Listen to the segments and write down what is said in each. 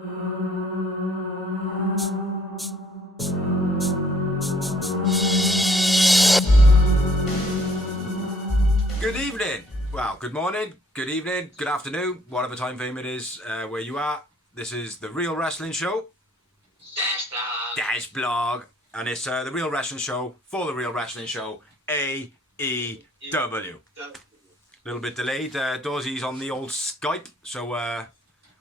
Good evening. Well, good morning, good evening, good afternoon, whatever time frame it is where you are. This is the Real Wrestling Show. Dash blog. And it's the Real Wrestling Show for the Real Wrestling Show, AEW. Little bit delayed. Dawsy's on the old Skype, so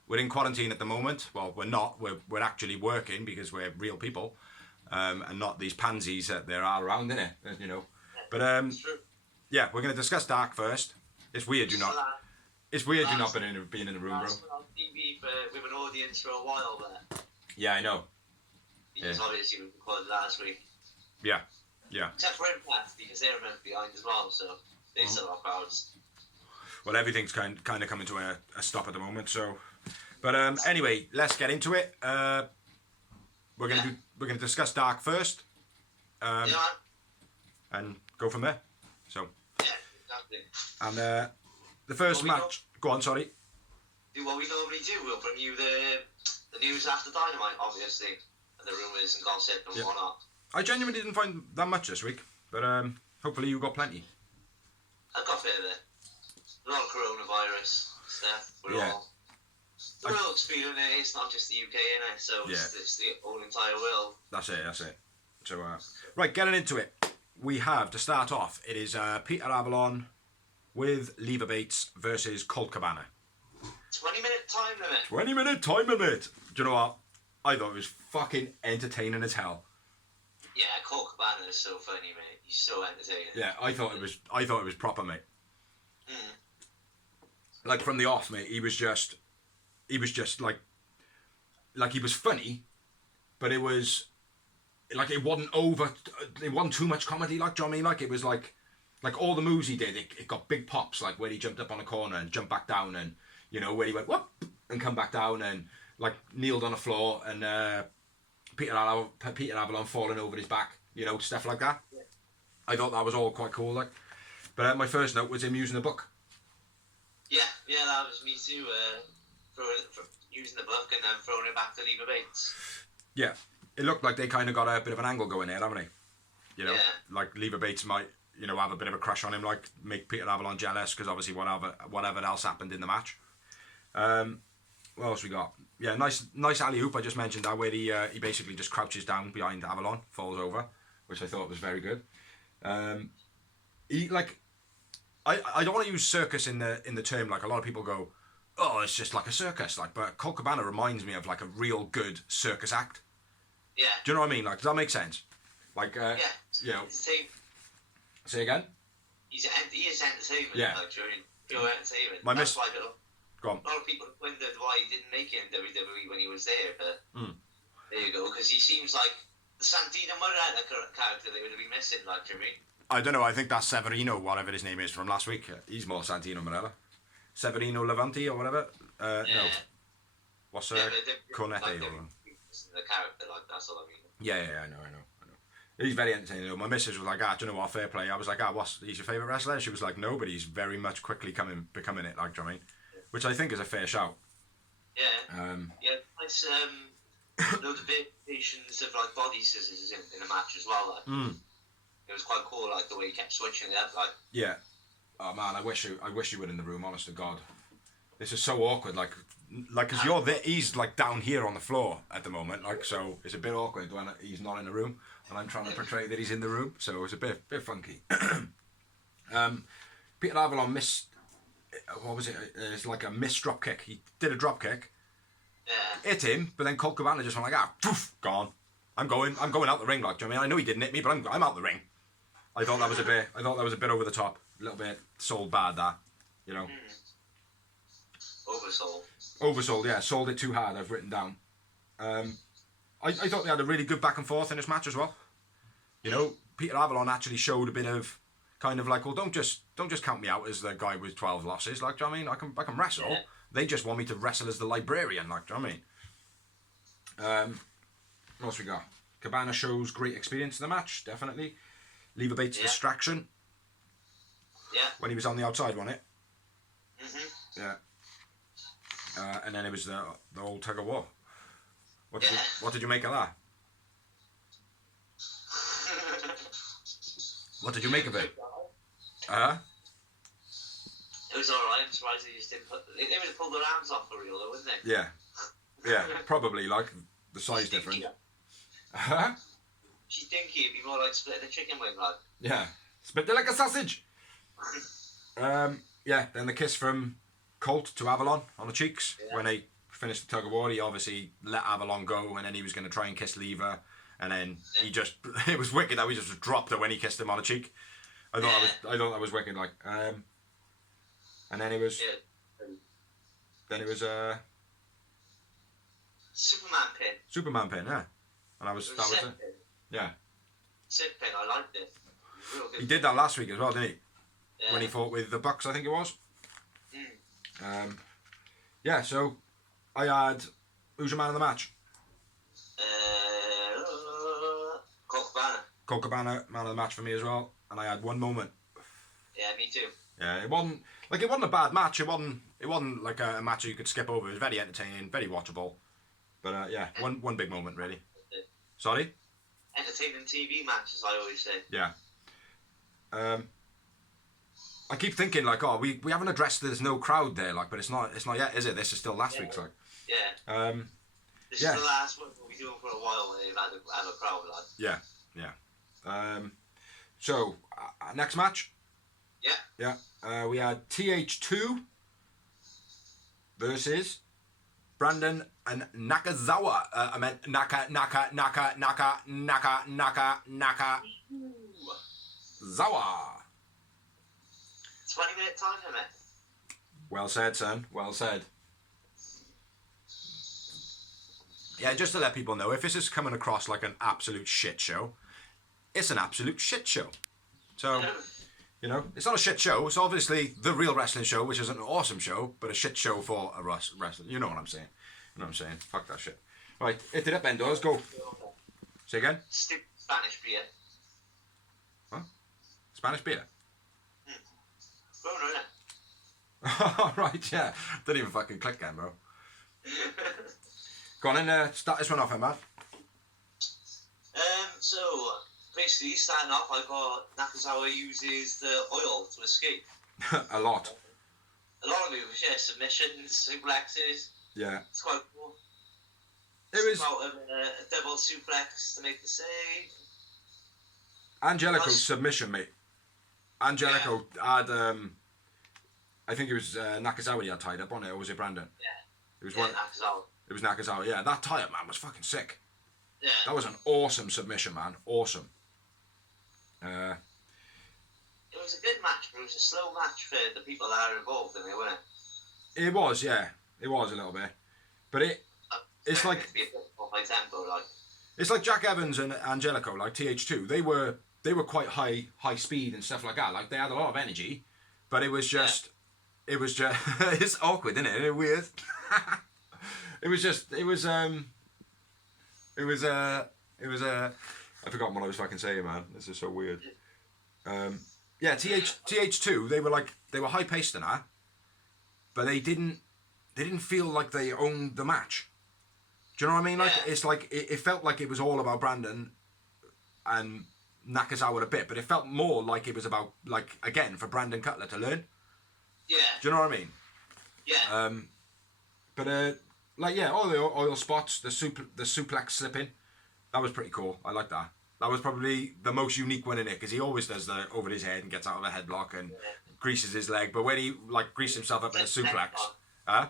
we're in quarantine at the moment. Well, we're not. We're actually working because we're real people, and not these pansies that there are around, innit? You know. But yeah, we're going to discuss Dark first. It's weird you're not. It's weird you're not being in the room, bro. On TV with an audience for a while there. Yeah, I know. Because obviously we recorded last week. Yeah. Except for Impact, because they're meant behind as well, so they still have crowds. Well, everything's kind of coming to a stop at the moment. So, but anyway, let's get into it. We're gonna discuss Dark first. And go from there. So. Yeah, exactly. And the first match. Go on, sorry. Do what we normally do. We'll bring you the news after Dynamite, obviously, and the rumours and gossip and whatnot. I genuinely didn't find that much this week, but hopefully you got plenty. I got a bit of it. A lot of coronavirus stuff. We're all feeling it. It's not just the UK, innit? So it's the whole entire world. That's it. So, right, getting into it. We have, to start off, it is Peter Avalon with Leva Bates versus Colt Cabana. 20-minute time limit. 20-minute time limit. Do you know what? I thought it was fucking entertaining as hell. Yeah, Colt Cabana is so funny, mate. He's so entertaining. Yeah, I thought it was proper, mate. Like from the off, mate, he was just like he was funny, but it was like it wasn't too much comedy. Like, do you know what I mean? Like it was like all the moves he did, it got big pops, like where he jumped up on a corner and jumped back down, and you know where he went whoop and come back down and like kneeled on the floor, and Peter Avalon falling over his back, you know, stuff like that. Yeah. I thought that was all quite cool, like. But my first note was him using the book. Yeah, that was me too. Using the book and then throwing it back to Leva Bates. Yeah, it looked like they kind of got a bit of an angle going there, haven't they? You know, like Leva Bates might, you know, have a bit of a crush on him, like make Peter Avalon jealous because obviously whatever else happened in the match. What else we got? Yeah, nice alley oop. I just mentioned that where he basically just crouches down behind Avalon, falls over, which I thought was very good. I don't want to use circus in the term like a lot of people go, oh, it's just like a circus, like, but Colt Cabana reminds me of like a real good circus act. Yeah. Do you know what I mean? Like, does that make sense? Like, you know. Say again. He is entertainment. Yeah. Like, pure entertainment. That's why go on. A lot of people wondered why he didn't make it in WWE when he was there, but there you go. Because he seems like the Santino Morella character they would have been missing. Like, do you mean? I don't know. I think that's Severino, whatever his name is from last week. He's more Santino Morella. Severino Levanti or whatever. No. What's Cornette like or the character, like that's all I mean. Yeah, I know. He's very entertaining. My missus was like, do you know what, fair play. I was like, he's your favourite wrestler? And she was like, no, but he's very much quickly becoming it, like, do you know what I mean? Yeah. Which I think is a fair shout. Yeah. Nice notifications of like body scissors in the match as well. Like. It was quite cool, like the way he kept switching it up, like. Yeah. Oh man, I wish you were in the room. Honest to God, this is so awkward. Like, cause you're there. He's like down here on the floor at the moment. Like, so it's a bit awkward when he's not in the room, and I'm trying to portray that he's in the room. So it's a bit funky. Peter Avalon missed. What was it? It's like a missed drop kick. He did a drop kick. Yeah. Hit him, but then Colt Cabana just went like, poof, gone. I'm going out the ring. Like, do you know what I mean? I know he didn't hit me, but I'm out the ring. I thought that was a bit over the top, a little bit sold bad. That, you know. Oversold, yeah, sold it too hard. I've written down. I thought they had a really good back and forth in this match as well. You know, Peter Avalon actually showed a bit of kind of like, well, don't just count me out as the guy with 12 losses. Like, do you know what I mean? I can wrestle. Yeah. They just want me to wrestle as the librarian. Like, do you know what I mean? What else we got? Cabana shows great experience in the match, definitely. Leva Bates' distraction. Yeah. When he was on the outside, wasn't it? Mhm. Yeah. And then it was the old tug of war. What did you make of that? What did you make of it? It was alright. I'm surprised they just didn't they would have pulled their arms off for real though, wouldn't they? Yeah, probably like the size difference. She's dinky. It'd be more like splitting a chicken wing, like. Yeah, split it like a sausage. Yeah. Then the kiss from Colt to Avalon on the cheeks when they finished the tug of war. He obviously let Avalon go, and then he was going to try and kiss Lever, and then he just it was wicked that he just dropped her when he kissed him on the cheek. I thought that was wicked, like. And then it was. Then it was Superman pin, yeah. And that was it. Yeah. Sick pin, I liked it. Real good. He did that last week as well, didn't he? Yeah. When he fought with the Bucks, I think it was. Yeah, so I had... Who's your man of the match? Colt Cabana, man of the match for me as well. And I had one moment. Yeah, me too. Yeah, it wasn't a bad match. It wasn't like a match you could skip over. It was very entertaining, very watchable. But yeah, one big moment really. Sorry? Entertaining TV match, as I always say. Yeah. I keep thinking like, oh, we haven't addressed there's no crowd there, like, but it's not yet, is it? This is still last week's, like. Yeah. This is the last one we'll be doing for a while when they've had a crowd, like. Yeah. So next match. Yeah. We had TH2 versus Brandon and Nakazawa. I meant Naka Zawa. 20-minute time limit. Well said, son. Well said. Yeah, just to let people know, if this is coming across like an absolute shit show, it's an absolute shit show. So, you know, it's not a shit show. It's obviously the Real Wrestling Show, which is an awesome show, but a shit show for a wrestler. You know what I'm saying. You know what I'm saying. Fuck that shit. Right, hit it up, Endos. Go. Say again? Spanish beer. What? Spanish beer? Oh, no. Oh, right, yeah. Didn't even fucking click then, bro. Go on in, start this one off, man. So, basically, starting off, I got Nakazawa uses the oil to escape. A lot. A lot of moves, yeah. Submissions, suplexes. Yeah. It's quite cool. It was... Out of a double suplex to make the save. Angelico's submission, mate. Angelico had, I think it was Nakazawa he had tied up on it, or was it Brandon? Yeah. It was Nakazawa. It was Nakazawa, yeah. That tie-up, man, was fucking sick. Yeah. That was an awesome submission, man. Awesome. It was a good match, but it was a slow match for the people that are involved in it, wasn't it? It was, yeah. It was a little bit. But it's like... My tempo, like. It's like Jack Evans and Angelico, like TH2. They were quite high speed and stuff like that. Like, they had a lot of energy, but it was just... Yeah. It was just... it's awkward, isn't it? Isn't it weird? I forgot what I was fucking saying, man. This is so weird. Yeah, TH2, they were high paced and that, but they didn't feel like they owned the match. Do you know what I mean? Like, it's like it felt like it was all about Brandon and Nakazawa a bit, but it felt more like it was about, like, again, for Brandon Cutler to learn. Yeah. Do you know what I mean? Yeah. But like, yeah, all the oil spots, the suplex slipping, that was pretty cool. I like that. That was probably the most unique one in it, because he always does the over his head and gets out of a headlock and greases his leg. But when he like greased himself up in a suplex, the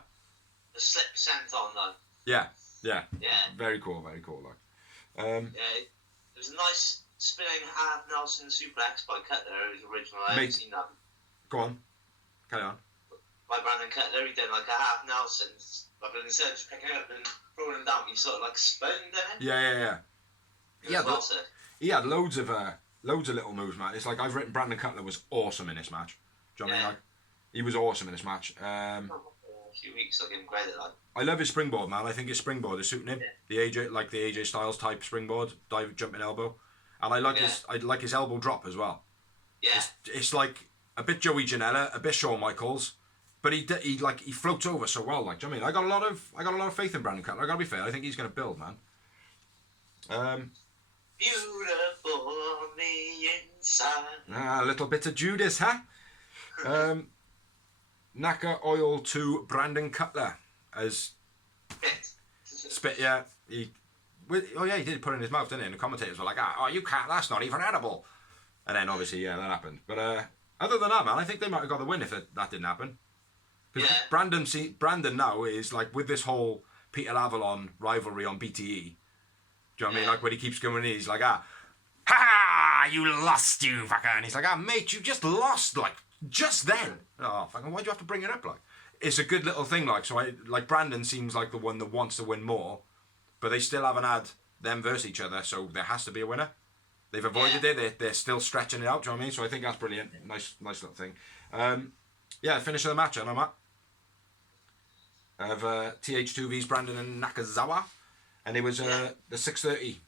slip sent on though. Yeah. Very cool. Like, yeah, it was a nice spinning half Nelson suplex by Cutler. It was original. I haven't seen that. Go on, carry on. By Brandon Cutler, he did like a half Nelson, but instead of just picking it up and throwing him down, he sort of like spun, didn't he? Yeah. He had loads of little moves, man. It's like I've written Brandon Cutler was awesome in this match. Do you know what I mean? Like, he was awesome in this match. A few weeks, I'll give him credit. Like. I love his springboard, man. I think his springboard is suiting him. Yeah. The AJ Styles type springboard, dive, jumping elbow, and I like his elbow drop as well. Yeah. It's like a bit Joey Janela, a bit Shawn Michaels, But he floats over so well. Like, do you know what I mean? I got a lot of faith in Brandon Cutler. I gotta be fair. I think he's gonna build, man. Beautiful on the inside. A little bit of Judas, huh? Naka oil to Brandon Cutler as spit. Yeah, he did put it in his mouth, didn't he? And the commentators were like, "Oh, you can't. That's not even edible." And then obviously, yeah, that happened. But other than that, man, I think they might have got the win if that didn't happen. Because Brandon now is like with this whole Peter Avalon rivalry on BTE. Do you know what I mean? Like when he keeps going in, he's like, ha, you lost, you fucker. And he's like, mate, you just lost, like, just then. Oh, fucking, why'd you have to bring it up, like? It's a good little thing, like, so Brandon seems like the one that wants to win more, but they still haven't had them versus each other, so there has to be a winner. They've avoided it, they're still stretching it out, do you know what I mean? So I think that's brilliant. Nice little thing. Finish of the match, I know, Matt. I have TH2V's Brandon and Nakazawa, and it was the 6:30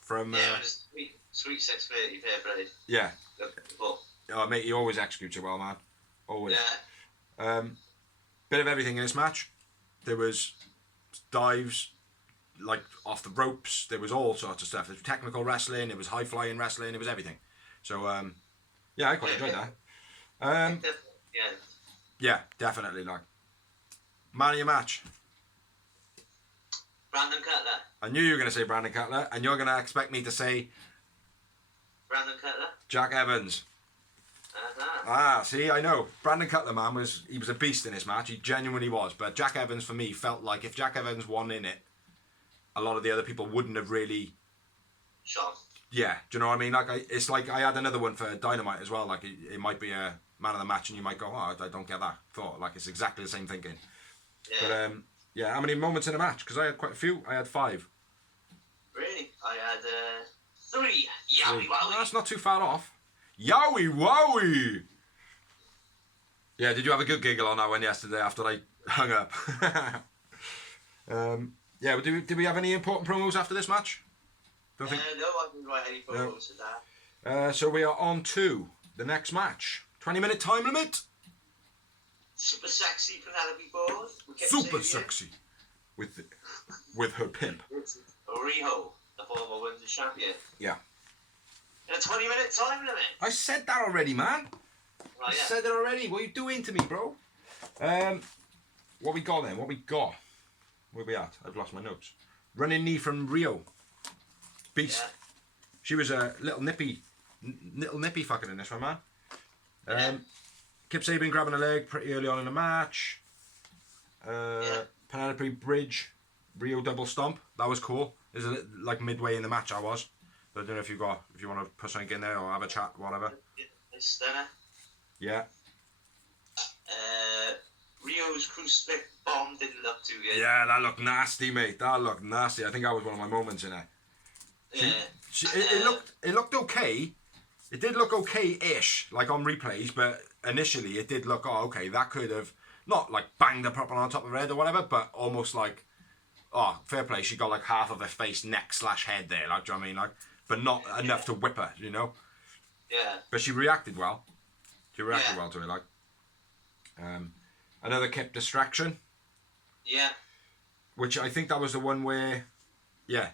from... it was sweet 6:30, fair play. Yeah. Oh, mate, he always executes it well, man. Always. Yeah. Bit of everything in this match. There was dives, like off the ropes. There was all sorts of stuff. There was technical wrestling. There was high-flying wrestling. It was everything. So, I quite enjoyed that. Yeah, definitely, like. Man of your match. Brandon Cutler. I knew you were going to say Brandon Cutler, and you're going to expect me to say... Brandon Cutler? Jack Evans. See, I know. Brandon Cutler, man, was a beast in this match. He genuinely was. But Jack Evans, for me, felt like if Jack Evans won in it, a lot of the other people wouldn't have really... Shot. Yeah, do you know what I mean? Like, it's like I had another one for Dynamite as well. Like, it might be a man of the match, and you might go, oh, I don't get that thought. Like, it's exactly the same thinking. Yeah. But, how many moments in a match? Because I had quite a few. I had 5. Really? I had 3. Yowie wowie. That's not too far off. Yowie wowie! Yeah, did you have a good giggle on that one yesterday after I hung up? Did we have any important promos after this match? No, I didn't write any promos for that. So we are on to the next match. 20-minute time limit. Super sexy Penelope Ford. Super sexy. With her pimp. Riho, the former women's champion. Yeah. In a 20-minute time limit. I said that already, man. I said it already. What are you doing to me, bro? What we got then? Where we at? I've lost my notes. Running knee from Rio. Beast. Yeah. She was a little nippy fucking in this one, man. Kip Sabian grabbing a leg pretty early on in the match. Penelope Bridge, Rio double stomp. That was cool. It was like midway in the match I was. But I don't know if you want to put something in there or have a chat, whatever. Stunner. Yeah. Rio's crucifix bomb didn't look too good. Yeah, that looked nasty, mate. That looked nasty. I think that was one of my moments in it. It looked okay. It did look okay-ish, like on replays, but initially it did look, okay, that could have not like banged her proper on top of her head or whatever, but almost like, fair play, she got like half of her face, neck / head there, like, do you know what I mean? Like, but not enough to whip her, you know? Yeah. But she reacted well. Well to it, like. Another Kip distraction. Yeah. Which I think that was the one where,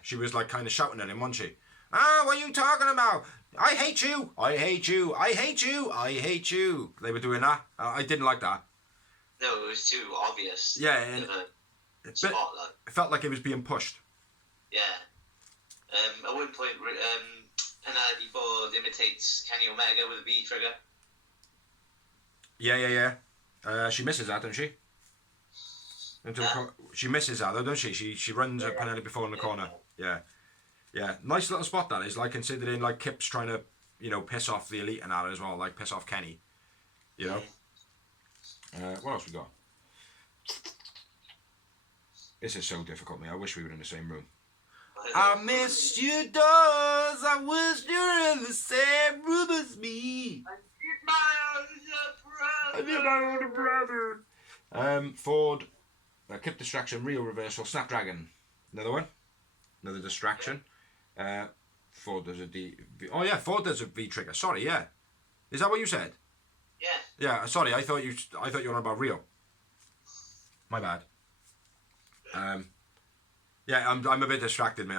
she was like kind of shouting at him, wasn't she? What are you talking about? I hate you. I hate you. I hate you. I hate you. They were doing that. I didn't like that. No, it was too obvious. Yeah, and it felt like it was being pushed. Yeah. At one point, Penelope Ford imitates Kenny Omega with a V trigger. Yeah. She misses that, doesn't she? She misses that, though, doesn't she? She runs at Penelope Ford in the corner. Yeah. Yeah, nice little spot that is, like, considering, like, Kip's trying to, piss off the Elite and that as well, like, piss off Kenny, you know? What else we got? This is so difficult, mate. I wish we were in the same room. I missed you, doors. I wish you were in the same room as me. I did my older brother. Ford, Kip distraction, Rio reversal, Snapdragon. Another one. Another distraction. Ford does a Ford does a V trigger. Sorry, yeah. Is that what you said? Yeah. Yeah. Sorry, I thought you were on about Rio. My bad. Yeah, I'm a bit distracted, mate.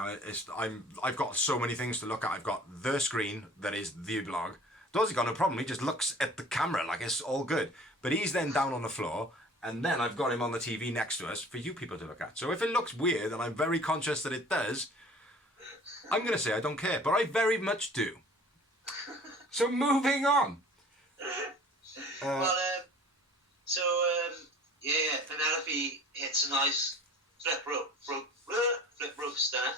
I've got so many things to look at. I've got the screen that is the blog. Dorsey's got no problem. He just looks at the camera like it's all good. But he's then down on the floor, and then I've got him on the TV next to us for you people to look at. So if it looks weird, and I'm very conscious that it does, I'm going to say I don't care. But I very much do. So moving on. Penelope hits a nice flip rope stunner.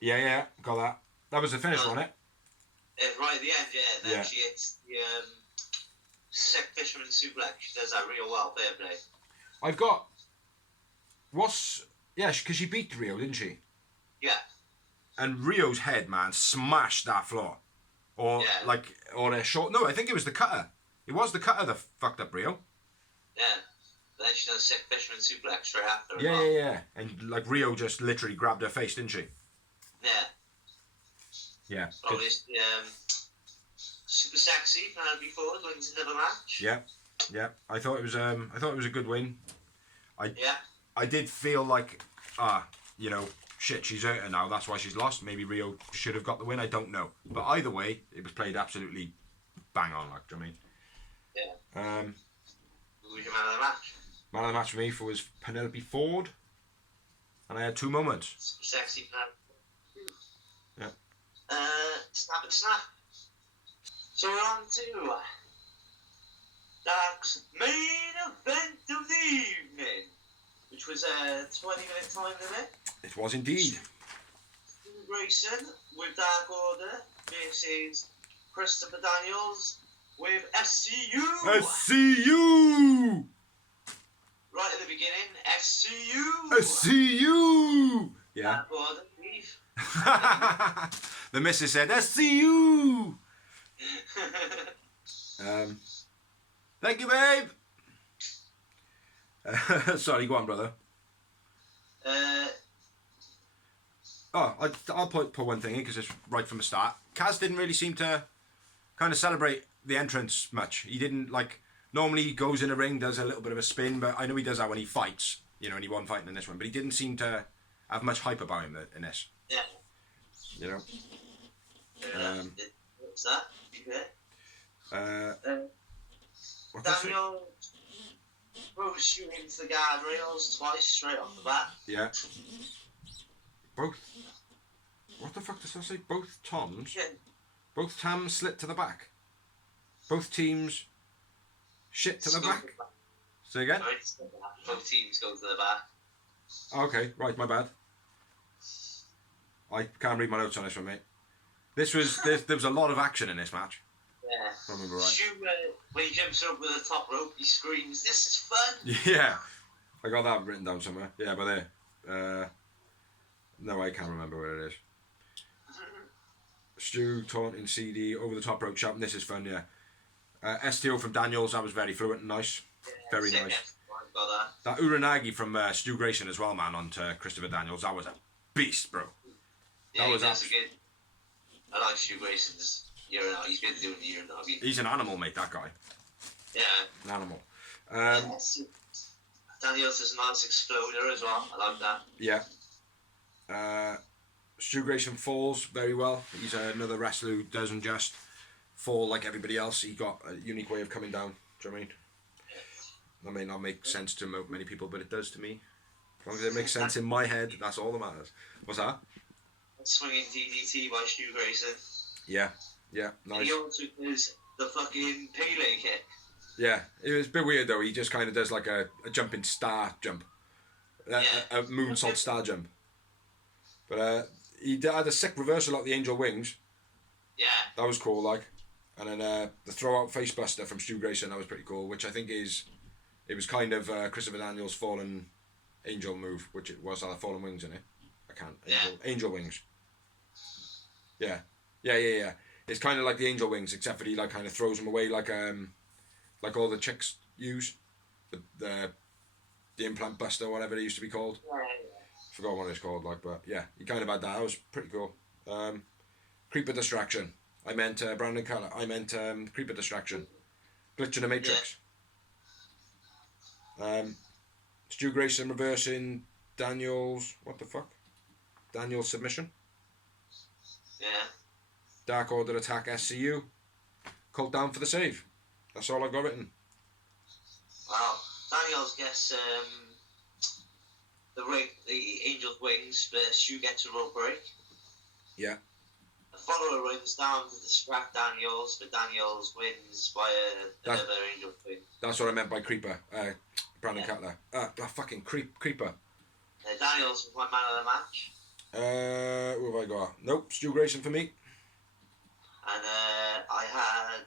Yeah, got that. That was the finish, wasn't it? Right at the end, yeah. Then she hits the sick fisherman suplex. She does that real well, fair play. I've got... because she beat Rio, didn't she? Yeah. And Rio's head, man, smashed that floor. Or a short... No, I think it was the cutter. It was the cutter that fucked up Rio. Yeah. Then she done a sick fisherman suplex straight after. Yeah. And Rio just literally grabbed her face, didn't she? Yeah. Yeah. Probably super sexy. Penelope Ford wins another match. Yeah. I thought it was a good win. I did feel like shit, she's hurt her now. That's why she's lost. Maybe Rio should have got the win. I don't know. But either way, it was played absolutely bang on. Do you know what I mean? Who was your man of the match? Man of the match for me was Penelope Ford, and I had two moments. Sexy Penelope. Yeah. Snap and snap. So we're on to Dark's main event of the evening, which was a 20-minute time limit. It was indeed. Grayson with Dark Order versus Christopher Daniels with SCU. SCU! Right at the beginning, SCU. SCU! Yeah. Dark Order, leave. The missus said, SCU! Thank you, babe! Sorry, go on, brother. I'll put one thing in because it's right from the start. Kaz didn't really seem to kind of celebrate the entrance much. He didn't normally he goes in a ring, does a little bit of a spin, but I know he does that when he fights, and he won fighting in this one, but he didn't seem to have much hype about him in this. Yeah. What's that? Okay. Daniel throws you into the guardrails twice straight off the bat. Yeah. Both. What the fuck does that say? Both Toms? Yeah. Both Tams slit to the back. Both teams shit to the back. Say again? Both teams go to the back. Okay, right, my bad. I can't read my notes on this one, mate. There was a lot of action in this match. Yeah. If I remember right. Stu, when he jumps up with the top rope, he screams, "This is fun!" Yeah. I got that written down somewhere. Yeah, but there. No, I can't remember where it is. Stu taunting CD over the top rope chop. This is fun, yeah. STO from Daniels, that was very fluent and nice. Yeah, very nice. Got that Uranagi from Stu Grayson as well, man, onto Christopher Daniels. That was a beast, bro. Yeah, that was good. I like Stu Grayson's Uranagi. He's been doing the Uranagi. He's an animal, mate, that guy. Yeah. An animal. Daniels is a nice exploder as well. I like that. Yeah. Stu Grayson falls very well. He's another wrestler who doesn't just fall like everybody else. He got a unique way of coming down. Do you know what I mean? That may not make sense to many people, but it does to me. As long as it makes sense in my head, that's all that matters. What's that? Swinging DDT by Stu Grayson. Yeah, nice. He also does the fucking Pele kick. Yeah, it was a bit weird though. He just kind of does like a jumping star jump. A moonsault star jump. But he had a sick reversal out the Angel Wings. Yeah. That was cool, like. And then the throw out face buster from Stu Grayson, that was pretty cool, which I think it was kind of Christopher Daniels' fallen angel move, which it was fallen wings in it. I can't. Angel Wings. Yeah. It's kind of like the Angel Wings, except for he kind of throws them away like all the chicks use. The implant buster, whatever it used to be called. Yeah. Forgot what it's called, but yeah, he kind of had that. That was pretty cool. Creeper distraction. I meant Brandon Cutler. I meant creeper distraction. Glitch in the Matrix. Stu Grayson reversing Daniel's... What the fuck? Daniel's submission. Yeah. Dark Order attack SCU. Colt down for the save. That's all I've got written. Wow. Daniels gets the Angel's wings, but Stu gets a rope break. Yeah. The follower runs down to distract Daniels, but Daniels wins by another Angel's wing. That's what I meant by Creeper. Brandon Cutler. Fucking Creeper. Daniels was my man of the match. Who have I got? Nope, Stu Grayson for me. And I had...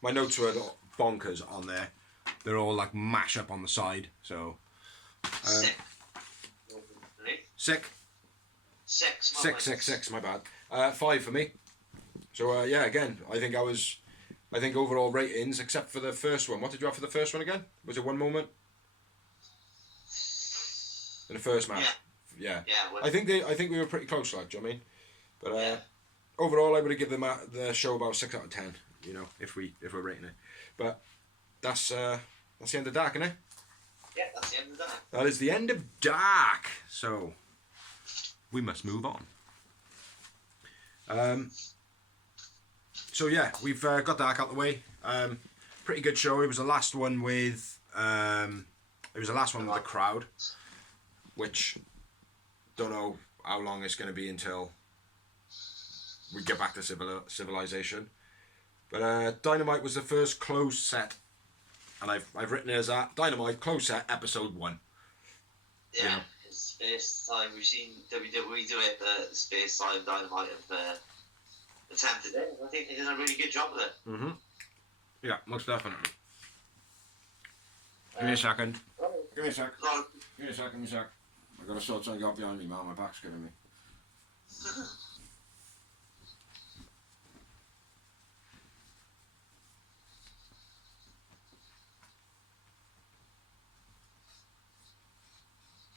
My notes were bonkers on there. They're all like mash up on the side. So... Sick. Sick. Six, my bad. 5 for me. So yeah, again, I think overall ratings, except for the first one. What did you have for the first one again? Was it one moment? In the first match? Yeah. I think we were pretty close, like, do you know what I mean? But overall, I would have given the show about 6 out of 10. You know, if we're rating it. But that's the end of Dark, isn't it? Yeah, that's the end of Dark. That is the end of Dark. So we must move on. So yeah, we've got Dark out the way. Pretty good show. It was the last one with the crowd, which don't know how long it's going to be until we get back to civilization. But Dynamite was the first closed set, and I've written it as that Dynamite closed set episode 1. Yeah, you know? It's the first time we've seen WWE do it, but Space Time Dynamite have attempted it. I think they did a really good job with it. Mm-hmm. Yeah, most definitely. Give me a second. Give me a sec. Give me a sec. I've got to sort something out behind me, man. My back's killing me.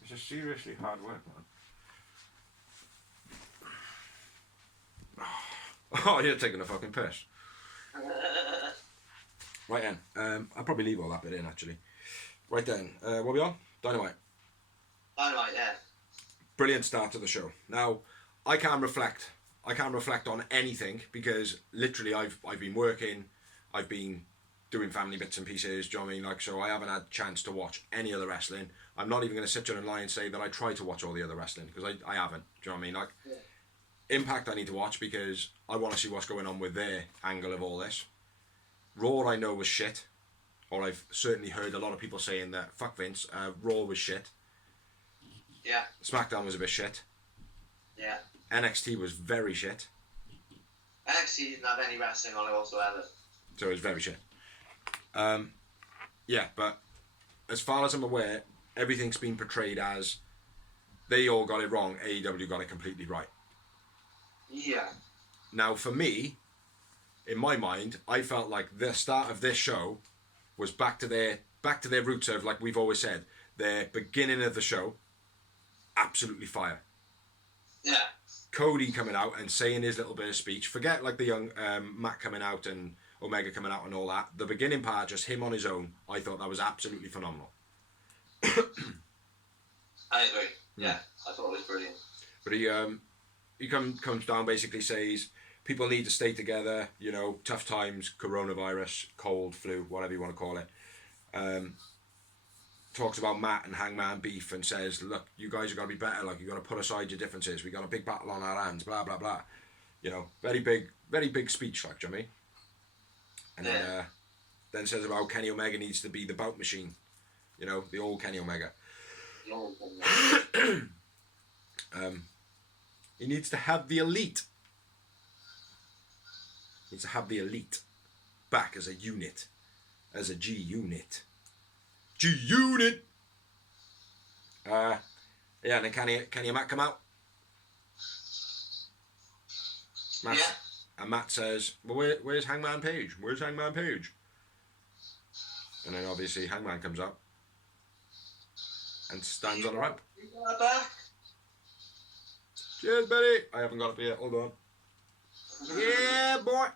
It's a seriously hard work, man. Oh, you're taking a fucking piss. Right then, I'll probably leave all that bit in, actually. Right then, what are we on? Dynamite. Dynamite, yeah. Brilliant start to the show. Now, I can't reflect on anything because literally I've been working, I've been doing family bits and pieces, do you know what I mean? Like, so I haven't had a chance to watch any other wrestling. I'm not even going to sit there and lie and say that I try to watch all the other wrestling because I haven't, do you know what I mean? Like, Impact I need to watch because I want to see what's going on with their angle of all this. Raw I know was shit, or I've certainly heard a lot of people saying that fuck Vince, Raw was shit. Yeah. SmackDown was a bit shit. Yeah. NXT was very shit. NXT didn't have any wrestling on it whatsoever. So it was very shit. Yeah, but as far as I'm aware, everything's been portrayed as they all got it wrong, AEW got it completely right. Yeah. Now for me, in my mind, I felt like the start of this show was back to their roots of, like we've always said, their beginning of the show, absolutely fire. Yeah. Cody coming out and saying his little bit of speech. Forget like the young Matt coming out and Omega coming out and all that. The beginning part, just him on his own, I thought that was absolutely phenomenal. I agree. Yeah, I thought it was brilliant. But he comes down, basically says people need to stay together, you know, tough times, coronavirus, cold, flu, whatever you want to call it. Talks about Matt and Hangman beef and says, look, you guys are going to be better, like, you've got to put aside your differences, we got a big battle on our hands, blah, blah, blah. You know, very big speech, like, do you know what I mean? And then says about Kenny Omega needs to be the bout machine, you know, the old Kenny Omega. He needs to have the elite. He needs to have the elite back as a unit, as a G unit. G unit. Yeah, and then Kenny and Matt come out. Matt, yeah. And Matt says, "Well, where's Hangman Page? Where's Hangman Page?" And then obviously Hangman comes up and stands on the ramp. You got back? Cheers, buddy. I haven't got it yet. Hold on. Yeah, boy.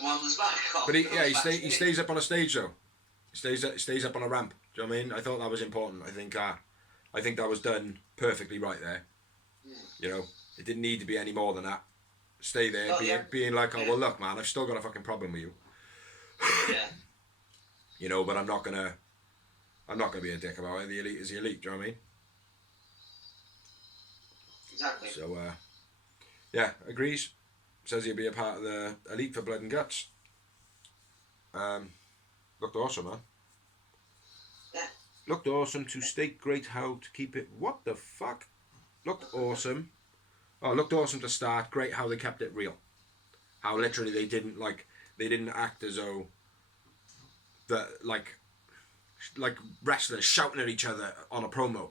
wanders back off. But he stays up on a stage though. He stays up on a ramp. Do you know what I mean? I thought that was important. I think that was done perfectly right there. You know, it didn't need to be any more than that. Stay there, being like, oh well, look, man, I've still got a fucking problem with you. Yeah. You know, but I'm not gonna be a dick about it. The elite is the elite. Do you know what I mean? Exactly. So, yeah, agrees. Says he'll be a part of the elite for Blood and Guts. Looked awesome, man. Yeah. Looked awesome to state great how to keep it. What the fuck? Looked awesome. Oh, looked awesome to start. Great how they kept it real. How literally they didn't act as though that like wrestlers shouting at each other on a promo.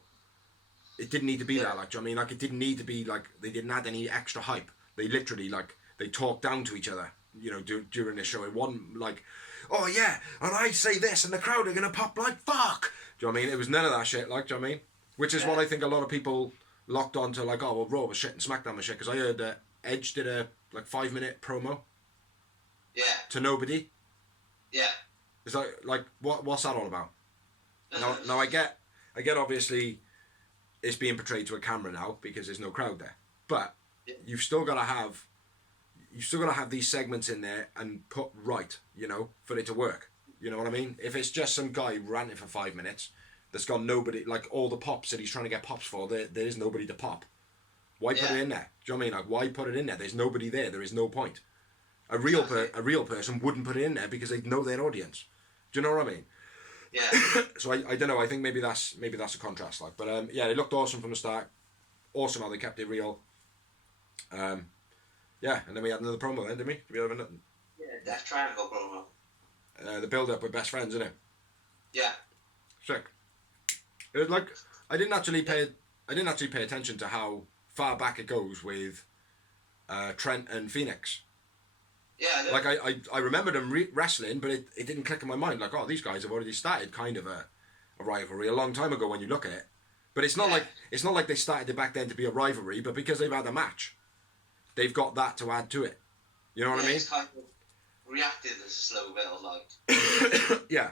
It didn't need to be that, like, do you know what I mean? Like, it didn't need to be like they didn't add any extra hype. They literally they talked down to each other, you know, during the show. It wasn't like, oh yeah, and I say this and the crowd are gonna pop like fuck. Do you know what I mean? It was none of that shit, like, do you know what I mean? Which is what I think a lot of people locked onto, like, oh well, Raw was shit and SmackDown was shit, because I heard Edge did a 5-minute promo. Yeah. To nobody. Yeah. It's like what's that all about? Now I get obviously it's being portrayed to a camera now because there's no crowd there, but you've still got to have these segments in there and put right, you know, for it to work. You know what I mean? If it's just some guy ranting for 5 minutes that's got nobody, like all the pops that he's trying to get pops for, there is nobody to pop. Why put it in there? Do you know what I mean? Like, why put it in there? There's nobody there. There is no point. A real person wouldn't put it in there because they know their audience. Do you know what I mean? Yeah. So I don't know. I think maybe that's a contrast, like. But yeah, it looked awesome from the start. Awesome how they kept it real. Yeah, and then we had another promo then, didn't we? Did we have another? Yeah, Death Triangle promo. The build-up with best friends, isn't it? Yeah. Sick. It was like I didn't actually pay attention to how far back it goes with Trent and Phoenix. Yeah. Like I remembered them wrestling, but it didn't click in my mind. Like, oh, these guys have already started kind of a rivalry a long time ago when you look at it. But it's not like they started it back then to be a rivalry, but because they've had a match, they've got that to add to it. You know what I mean? It's kind of reacted as a slow build, like. Yeah.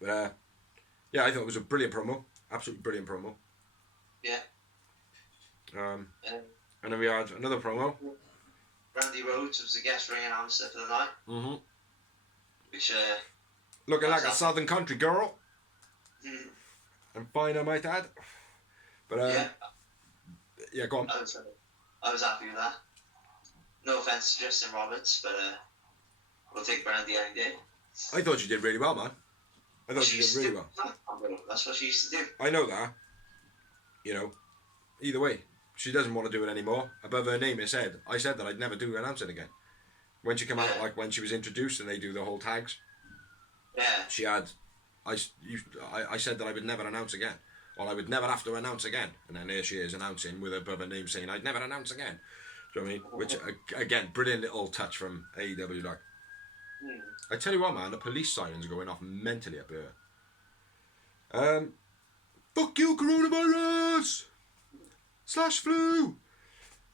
But yeah, I thought it was a brilliant promo. Absolutely brilliant promo. Yeah. And then we had another promo. Randy Rhodes was the guest ring announcer for the night. Mm-hmm. Which, looking like a Southern country girl. Mm. And fine, I might add. But, yeah, go on. I was happy with that. No offence to Justin Roberts, but we'll take Brandy any day. I thought you did really well, man. I thought you did really well. That's what she used to do. I know that. You know, either way. She doesn't want to do it anymore. Above her name, I said that I'd never do announcing again. When she came out, like when she was introduced and they do the whole tags. Yeah. She had, I said that I would never announce again. Or I would never have to announce again. And then here she is announcing with above her name saying I'd never announce again. Do you know what I mean? Which, again, brilliant little touch from AEW. Like, I tell you what, man, the police sirens are going off mentally up here. Fuck you, coronavirus! /flu.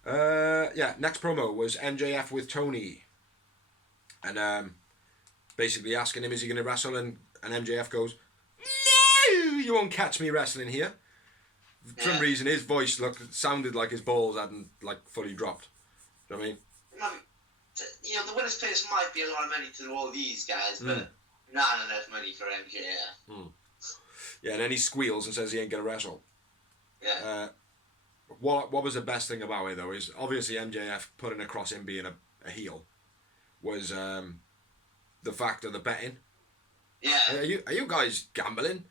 Yeah, next promo was MJF with Tony. And basically asking him, is he going to wrestle? And MJF goes, no, you won't catch me wrestling here. For some reason, his voice sounded like his balls hadn't fully dropped. Do you know what I mean? You know, the winners' purse might be a lot of money to all these guys, but not enough money for MJF. Yeah, and then he squeals and says he ain't going to wrestle. Yeah. What was the best thing about it, though, is obviously MJF putting across him being a heel was the fact of the betting. Yeah. Are you guys gambling?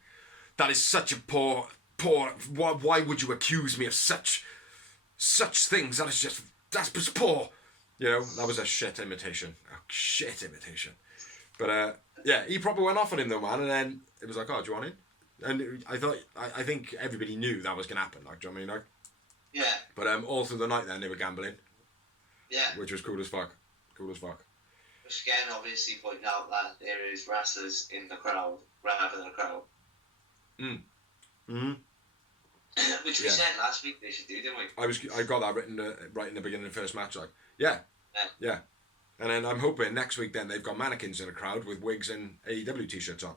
That is such a poor. Why would you accuse me of such things? That's just poor. You know, that was a shit imitation. But yeah, he probably went off on him though, man. And then it was like, oh, do you want it? And I think everybody knew that was gonna happen. Like, do you know what I mean? Like, yeah. But all through the night then they were gambling. Yeah. Which was cool as fuck. Which again, obviously pointing out that there is wrestlers in the crowd rather than a crowd. Which we said last week they should do, didn't we? I got that written right in the beginning of the first match. Like, yeah. And then I'm hoping next week then they've got mannequins in the crowd with wigs and AEW t-shirts on,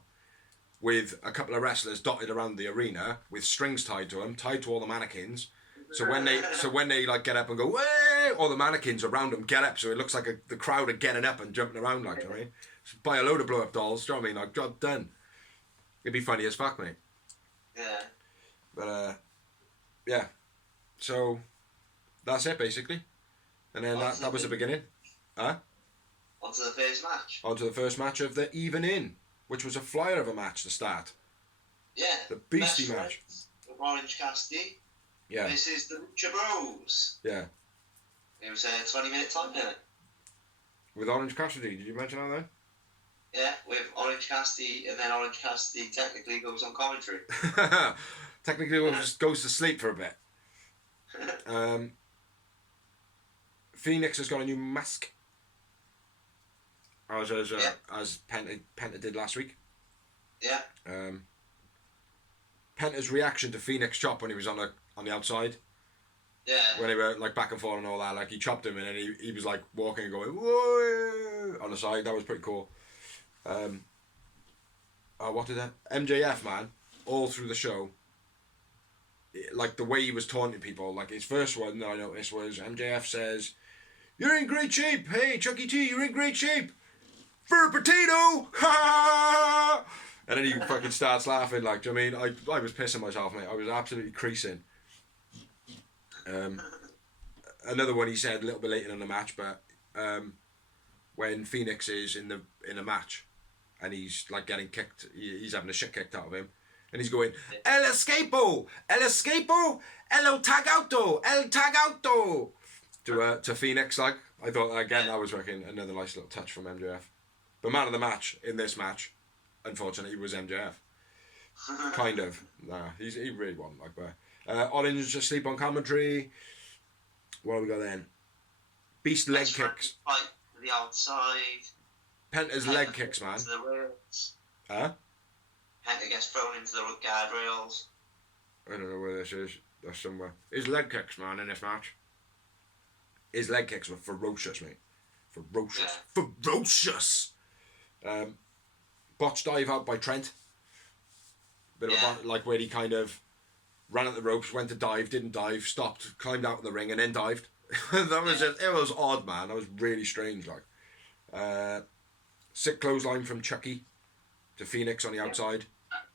with a couple of wrestlers dotted around the arena with strings tied to them, tied to all the mannequins. So when they like get up and go, way, all the mannequins around them get up, so it looks like the crowd are getting up and jumping around, like, you know what I mean? So buy a load of blow up dolls, do you know what I mean? Like, job done. It'd be funny as fuck, mate. Yeah. But yeah. So that's it basically, and then that was the beginning. Huh? On to the first match. On to the first match of the Even-In, which was a flyer of a match to start. Yeah. The beastie match. Orange Cassidy. Yeah. This is the Lucha Bros. Yeah. It was a 20-minute time limit. With Orange Cassidy, did you mention that then? Yeah, with Orange Cassidy, and then Orange Cassidy technically goes on commentary. Technically goes to sleep for a bit. Phoenix has got a new mask. As Penta did last week. Yeah. Penta's reaction to Phoenix chop when he was on the outside. Yeah. When they were like back and forth and all that, like he chopped him and then he was like walking and going whoa on the side. That was pretty cool. What did that? MJF, man, all through the show. Like the way he was taunting people. Like his first one that I noticed was MJF says, "You're in great shape. Hey, Chucky T, you're in great shape. For a potato!" Ha! And then he fucking starts laughing. Like, do you know what I mean? I was pissing myself, mate. I was absolutely creasing. Another one he said a little bit later in the match, but when Phoenix is in the match and he's like getting kicked, he's having the shit kicked out of him, and he's going El Escapo, El Escapo, El Tagauto, El Tagauto to Phoenix. Like, I thought again that was working. Another nice little touch from MJF. But man of the match in this match, unfortunately, was MJF. Kind of. Nah, he really wasn't like that. Orange asleep on commentary. What have we got then? Beast leg kicks. Fight to the outside. Penta's leg kicks, man. To the rails. Huh? Penta gets thrown into the guardrails. I don't know where this is. That's somewhere. His leg kicks, man, in this match. His leg kicks were ferocious, mate. Ferocious. Yeah. Ferocious! Botch dive out by Trent. Bit of like where he kind of ran at the ropes, went to dive, didn't dive, stopped, climbed out of the ring, and then dived. That was it was odd, man. That was really strange. Like, sick clothesline from Chucky to Phoenix on the outside,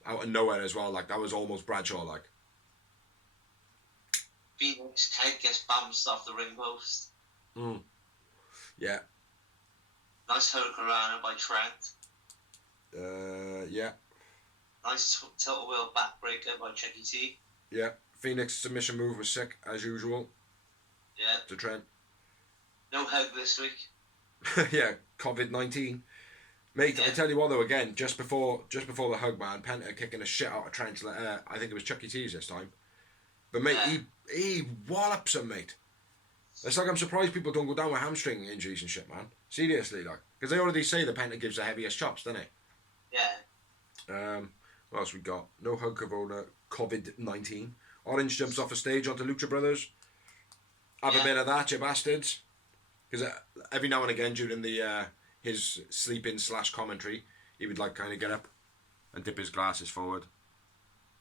out of nowhere as well. Like that was almost Bradshaw like. Phoenix head gets bounced off the ring post. Yeah. Nice hurricanrana by Trent. Yeah. Nice tilt-a-wheel backbreaker by Chucky T. Yeah. Phoenix submission move was sick as usual. Yeah. To Trent. No hug this week. Yeah, COVID-19. Mate, I tell you what though, again, just before the hug, man, Penta kicking the shit out of Trent. I think it was Chucky T's this time. But mate, he wallops him, mate. It's like I'm surprised people don't go down with hamstring injuries and shit, man. Seriously, like, because they already say the Penta gives the heaviest chops, don't it? Yeah. What else we got? No hug Corona, COVID-19. Orange jumps off a stage onto Lucha Brothers. Have a bit of that, you bastards. Because every now and again during the his sleeping / commentary, he would like kind of get up and dip his glasses forward,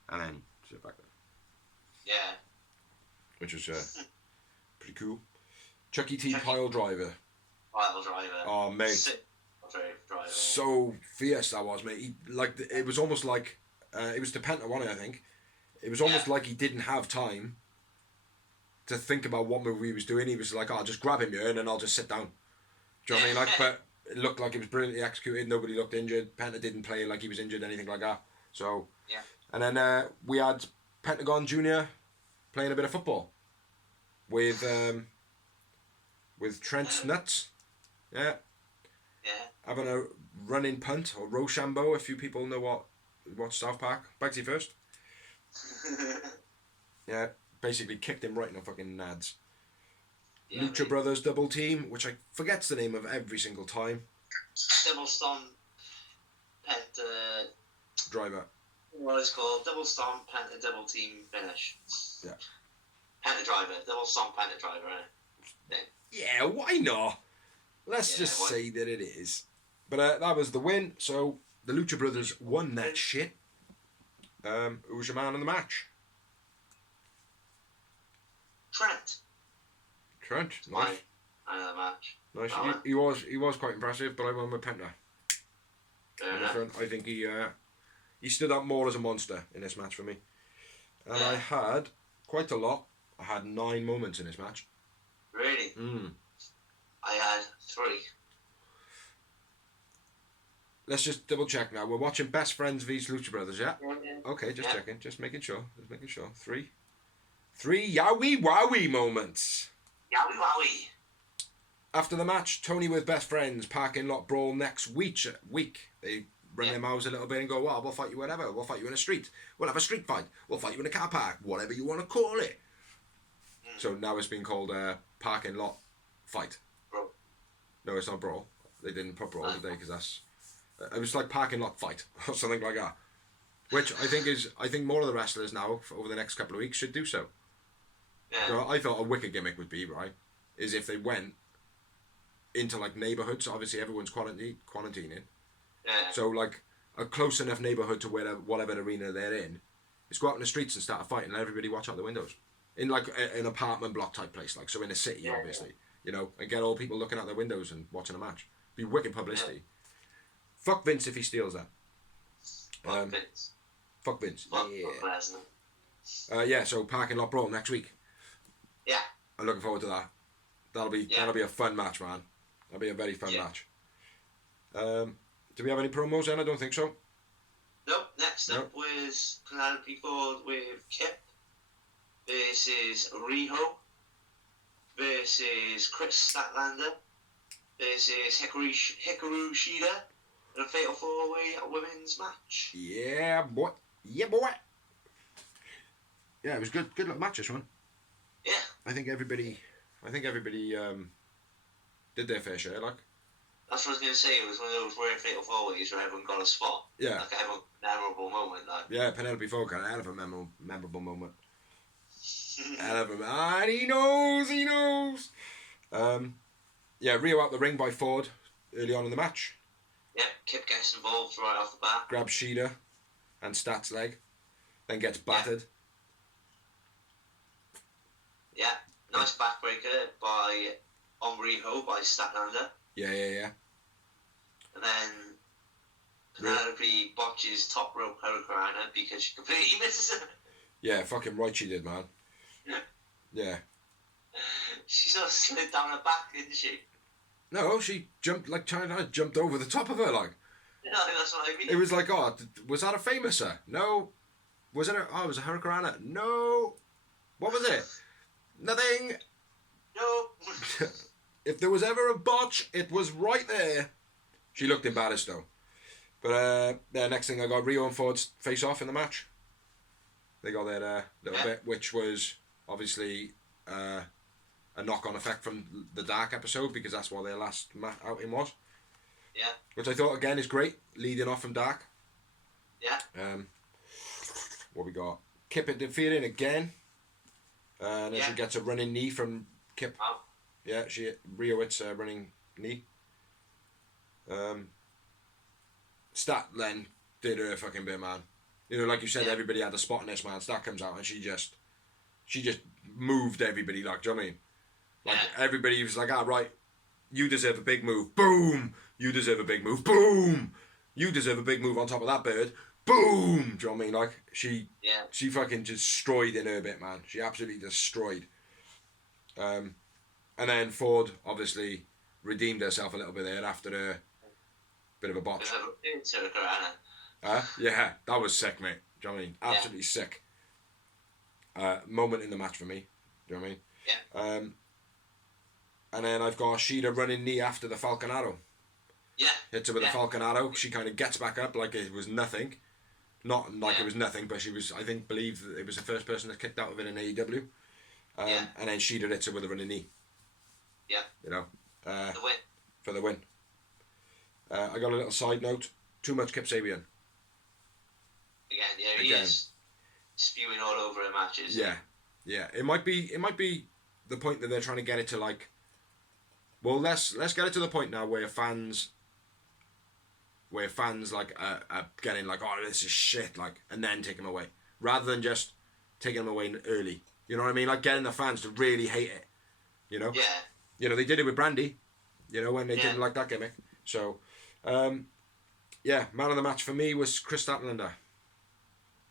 and then sit back there. Yeah. Which was pretty cool. Chucky T pile driver. Pile driver. Oh mate. Driver. So fierce that was, mate. It was almost like it was to Penta one, I think. It was almost like he didn't have time to think about what move he was doing. He was like, "I'll just grab him here and then I'll just sit down." Do you know what I mean? Like, but it looked like it was brilliantly executed. Nobody looked injured. Penta didn't play like he was injured, anything like that. So and then we had Pentagon Jr. playing a bit of football with Trent's nuts. Yeah. Having a running punt or Rochambeau, if you people know what South Park. Bugsy first. Yeah, basically kicked him right in the fucking nads. Yeah, Lucha Brothers double team, which I forget's the name of every single time. Double stomp, Penta driver. What it's called? Double stomp, Penta double team finish. Yeah. Penta driver, double stomp, Penta driver. Yeah, why not? Let's just say that it is. But that was the win. So the Lucha Brothers won that shit. Who was your man in the match? Trent, nice. Man of the match. Nice. He was quite impressive, but I went with Penta. I think he stood up more as a monster in this match for me. And I had quite a lot. I had 9 moments in this match. Really? I had 3. Let's just double check now. We're watching Best Friends vs Lucha Brothers, yeah? Okay, just checking. Just making sure. 3 yowie wowie moments. Yowie wowie. After the match, Tony with Best Friends, parking lot brawl next week. They run their mouths a little bit and go, well, we'll fight you wherever. We'll fight you in a street. We'll have a street fight. We'll fight you in a car park. Whatever you want to call it. So now it's been called a parking lot fight. Brawl. No, it's not brawl. They didn't put brawl, did they? Because that's... it was like parking lot fight or something like that. Which I think more of the wrestlers now, over the next couple of weeks, should do so. Yeah. You know, I thought a wicked gimmick would be, right, is if they went into like neighbourhoods. Obviously everyone's quarantining. Yeah. So like a close enough neighbourhood to whatever arena they're in, is go out in the streets and start a fight and let everybody watch out the windows. In like an apartment block type place, like so in a city, obviously, you know, and get all people looking out their windows and watching a match. Be wicked publicity. Fuck Vince if he steals that. Fuck Vince. Fuck Vince. Fuck Lesnar. Yeah. So parking lot brawl next week. Yeah. I'm looking forward to that. That'll be a fun match, man. That'll be a very fun match. Do we have any promos then? I don't think so. Nope. Next up was Penelope Ford with Kip versus Riho versus Chris Statlander versus Hikaru Shida in a Fatal 4-Way women's match. Yeah, boy. Yeah, boy. Yeah, it was good. Good little match, this one. Yeah. I think everybody did their fair share, like. That's what I was going to say. It was one of those rare Fatal 4-Ways where everyone got a spot. Yeah. Like a memorable moment, like. Yeah, Penelope Ford had a hell of a memorable moment. Hell of a... And he knows! Yeah, Rio out the ring by Ford early on in the match. Yep, Kip gets involved right off the bat. Grabs Shida and Stat's leg. Then gets battered. Yeah, nice backbreaker on Riho by Statlander. Yeah. And then Penelope botches top rope hurricanrana because she completely misses it. Yeah, fucking right she did, man. Yeah. She sort of slid down her back, didn't she? No, she jumped like China jumped over the top of her, like. No, that's what I mean. It was like, oh, was that a famouser? No. Was it it was a hurricanrana? No. What was it? Nothing. No. If there was ever a botch, it was right there. She looked embarrassed though. But next thing I got Rio and Ford's face off in the match. They got their little bit, which was obviously a knock-on effect from the Dark episode because that's what their last outing was. Yeah. Which I thought again is great, leading off from Dark. Yeah. What we got? Kip interfering again. And then she gets a running knee from Kip. Oh. Yeah, Rio hits a running knee. Stat then did her fucking bit, man. You know, like you said, everybody had a spot in this, man. Stat comes out and she just moved everybody, like, do you know what I mean? Like, everybody was like, right, you deserve a big move. Boom! You deserve a big move. Boom! You deserve a big move on top of that bird. Boom! Do you know what I mean? Like, she fucking destroyed in her bit, man. She absolutely destroyed. And then Ford obviously redeemed herself a little bit there after a bit of a botch. Yeah, that was sick, mate. Do you know what I mean? Absolutely sick. Moment in the match for me. Do you know what I mean? Yeah. And then I've got Shida running knee after the Falcon Arrow. Yeah. Hits her with the Falcon Arrow. She kind of gets back up like it was nothing. Not like it was nothing, but she was, I think, believed that it was the first person that kicked out of it in AEW. And then Shida hits her with a running knee. Yeah. You know. The win. For the win. I got a little side note. Too much Kip Sabian. Again, he is spewing all over her matches. Yeah. It might be the point that they're trying to get it to, like, Well, let's get it to the point now where fans like are getting like, oh, this is shit, like, and then take them away, rather than just taking them away early. You know what I mean? Like getting the fans to really hate it. You know? Yeah. You know, they did it with Brandy. You know, when they didn't like that gimmick. So, yeah, man of the match for me was Chris Statlander.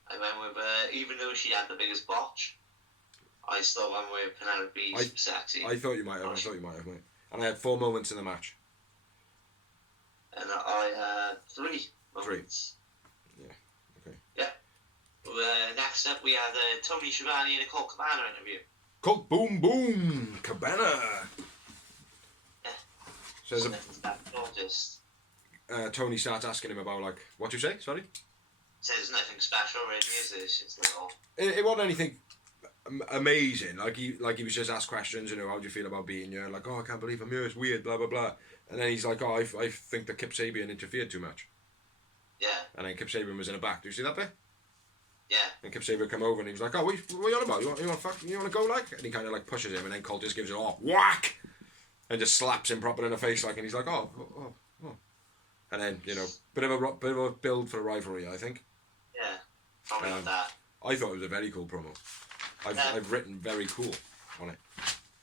I went with, even though she had the biggest botch, I still went with Penelope's sexy. I thought you might have. Mate. And I had 4 moments in the match. And I had 3 moments. Yeah. Okay. Yeah. Next up, we had Tony Schiavone and a Colt Cabana interview. Colt Boom Boom Cabana. Yeah. So just Tony starts asking him about, like, what you say? Sorry. Says nothing special, really, is it? It's just little. It wasn't anything amazing. Like he was just asked questions. You know, how do you feel about being here? Like, oh, I can't believe I'm here. It's weird. Blah blah blah. And then he's like, oh, I think that Kip Sabian interfered too much. Yeah. And then Kip Sabian was in the back. Do you see that bit? Yeah. And Kip Sabian come over and he was like, oh, what are you on about? You want to go, like? And he kind of like pushes him, and then Colt just gives it off, whack, and just slaps him proper in the face, like, and he's like, oh. And then, you know, bit of a build for a rivalry, I think. Yeah. Probably not that. I thought it was a very cool promo. I've written very cool on it.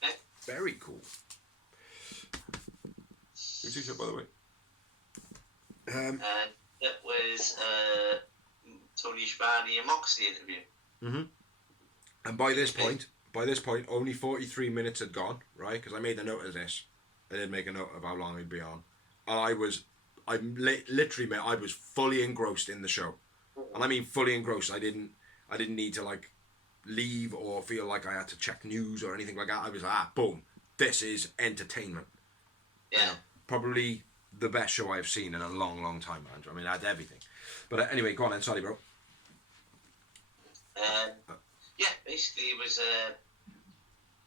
Yeah. Very cool. Good t-shirt, by the way. It was Tony Schiavone and Moxley interview. Mm-hmm. And by this point, only 43 minutes had gone, right? Because I made a note of this. I did make a note of how long he'd be on. And I was fully engrossed in the show. And I mean fully engrossed. I didn't need to, like, leave or feel like I had to check news or anything like that. I was like, boom, this is entertainment. Yeah. You know, probably the best show I've seen in a long, long time, man. I mean, I had everything. But anyway, go on then. Sorry, bro. Yeah, basically it was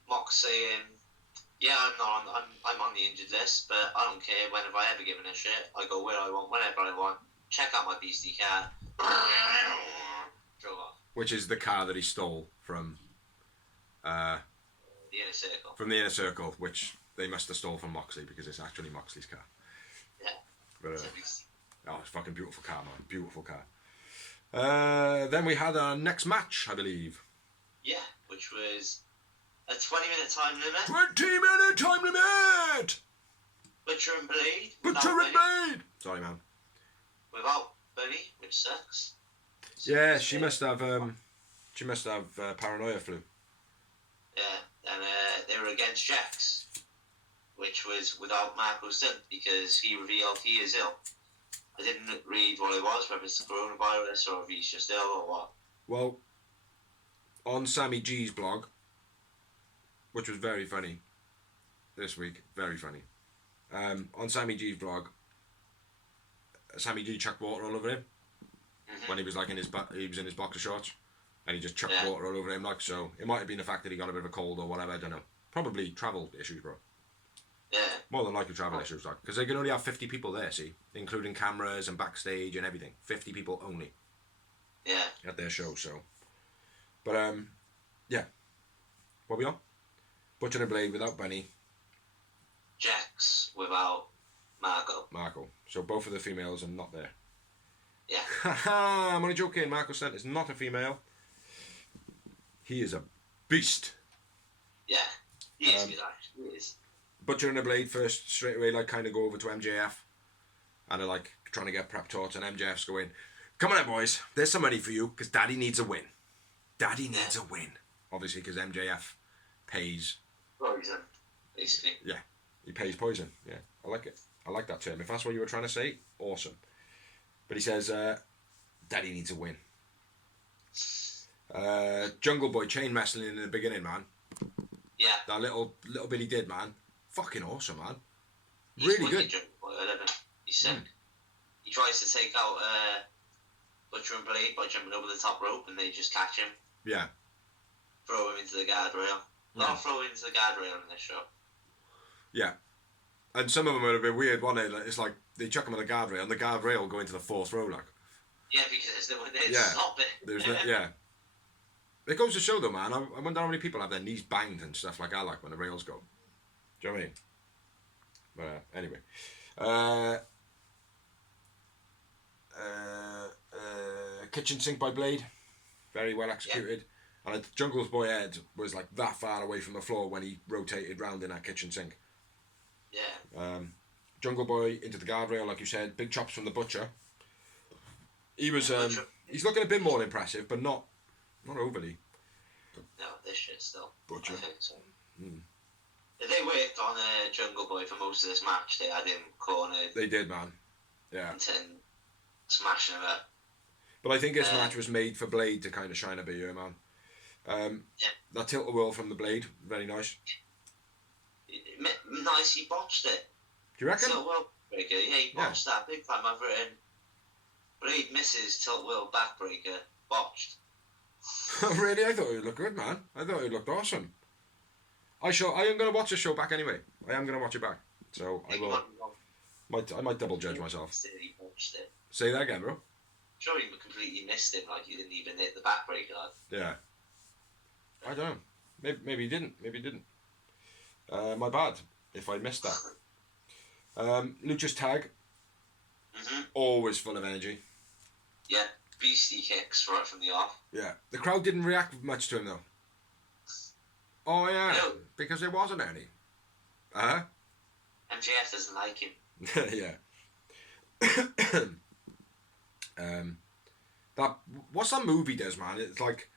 Mox saying, yeah, I'm on the injured list, but I don't care when have I ever given a shit. I go where I want, whenever I want. Check out my beastie car. Drove off. Which is the car that he stole from the Inner Circle. From the Inner Circle, which they must have stole from Moxley because it's actually Moxley's car. Yeah. But, it's a fucking beautiful car, man. Beautiful car. Then we had our next match, I believe. Yeah, which was a 20-minute time limit. 20-minute time limit! Butcher and Blade. Butcher and Blade! Sorry, man. Without Bunny, which sucks. Yeah, she must have paranoia flu. Yeah, and they were against Jax, which was without Marco Stunt because he revealed he is ill. I didn't read what it was, whether it's the coronavirus or if he's just ill or what. Well, on Sammy G's blog, which was very funny this week, very funny. On Sammy G's blog, Sammy G chucked water all over him when he was like in his boxer shorts, and he just chucked water all over him, like, so. It might have been the fact that he got a bit of a cold or whatever. I don't know. Probably travel issues, bro. Yeah. More than likely travel issues, like, because they can only have 50 people there, see, including cameras and backstage and everything. 50 people only. Yeah. At their show, so. But yeah. What we on? Butcher and Blade without Benny. Jax without Marco. So both of the females are not there. Yeah. Haha, I'm only joking. Marco Stunt is not a female. He is a beast. Yeah. He is good, actually. He is. Butcher and the Blade first straight away, like, kind of go over to MJF. And they're, like, trying to get prep talks, and MJF's going, come on then, boys. There's some money for you, because Daddy needs a win. Daddy needs a win. Obviously, because MJF pays... Poison, basically. Yeah. He pays poison. Yeah. I like it. I like that term. If that's what you were trying to say, awesome. But he says, Daddy needs a win. Jungle Boy chain wrestling in the beginning, man. Yeah. That little bit he did, man. Fucking awesome, man. He's really good. Jungle Boy, I love him. He's sick. He tries to take out Butcher and Blade by jumping over the top rope, and they just catch him. Yeah. Throw him into the guardrail. Not throw him into the guardrail in this show. Yeah. And some of them are a bit weird, weren't they? Like, it's like they chuck him on the guardrail, and the guardrail go into the fourth row, like. Yeah, because there's no one there to stop it. There's no, yeah. It goes to show, though, man. I wonder how many people have their knees banged and stuff like that, like when the rails go. Do you know what I mean? But anyway. Kitchen sink by Blade. Very well executed. Yeah. And Jungle's Boy Ed was like that far away from the floor when he rotated round in that kitchen sink. Yeah. Jungle Boy into the guardrail, like you said. Big chops from the Butcher. He was. He's looking a bit more impressive, but not overly. No, this shit still. Butcher. I think so. They worked on Jungle Boy for most of this match. They had him cornered. They did, man. Yeah. And smashing him up. But I think this match was made for Blade to kind of shine a bit here, man. That tilt-a-whirl from the Blade, very nice. Nice, he botched it. Do you reckon? Tilt-a-whirl breaker, yeah, he botched that big time. I've written Blade misses tilt-a-whirl backbreaker, botched. Really? I thought it would look good, man. I thought it looked awesome. I am going to watch the show back anyway. I am going to watch it back. So I will. I might double judge myself. He botched it. Say that again, bro. Sure, he completely missed him, like he didn't even hit the backbreaker. Yeah. I don't know. Maybe he didn't. Maybe he didn't. My bad if I missed that. Lucha's tag. Always full of energy. Yeah, beastie kicks right from the off. Yeah. The crowd didn't react much to him though. Oh yeah, no. Because there wasn't any. MJF doesn't like him. Yeah. That what's that movie does, man? It's like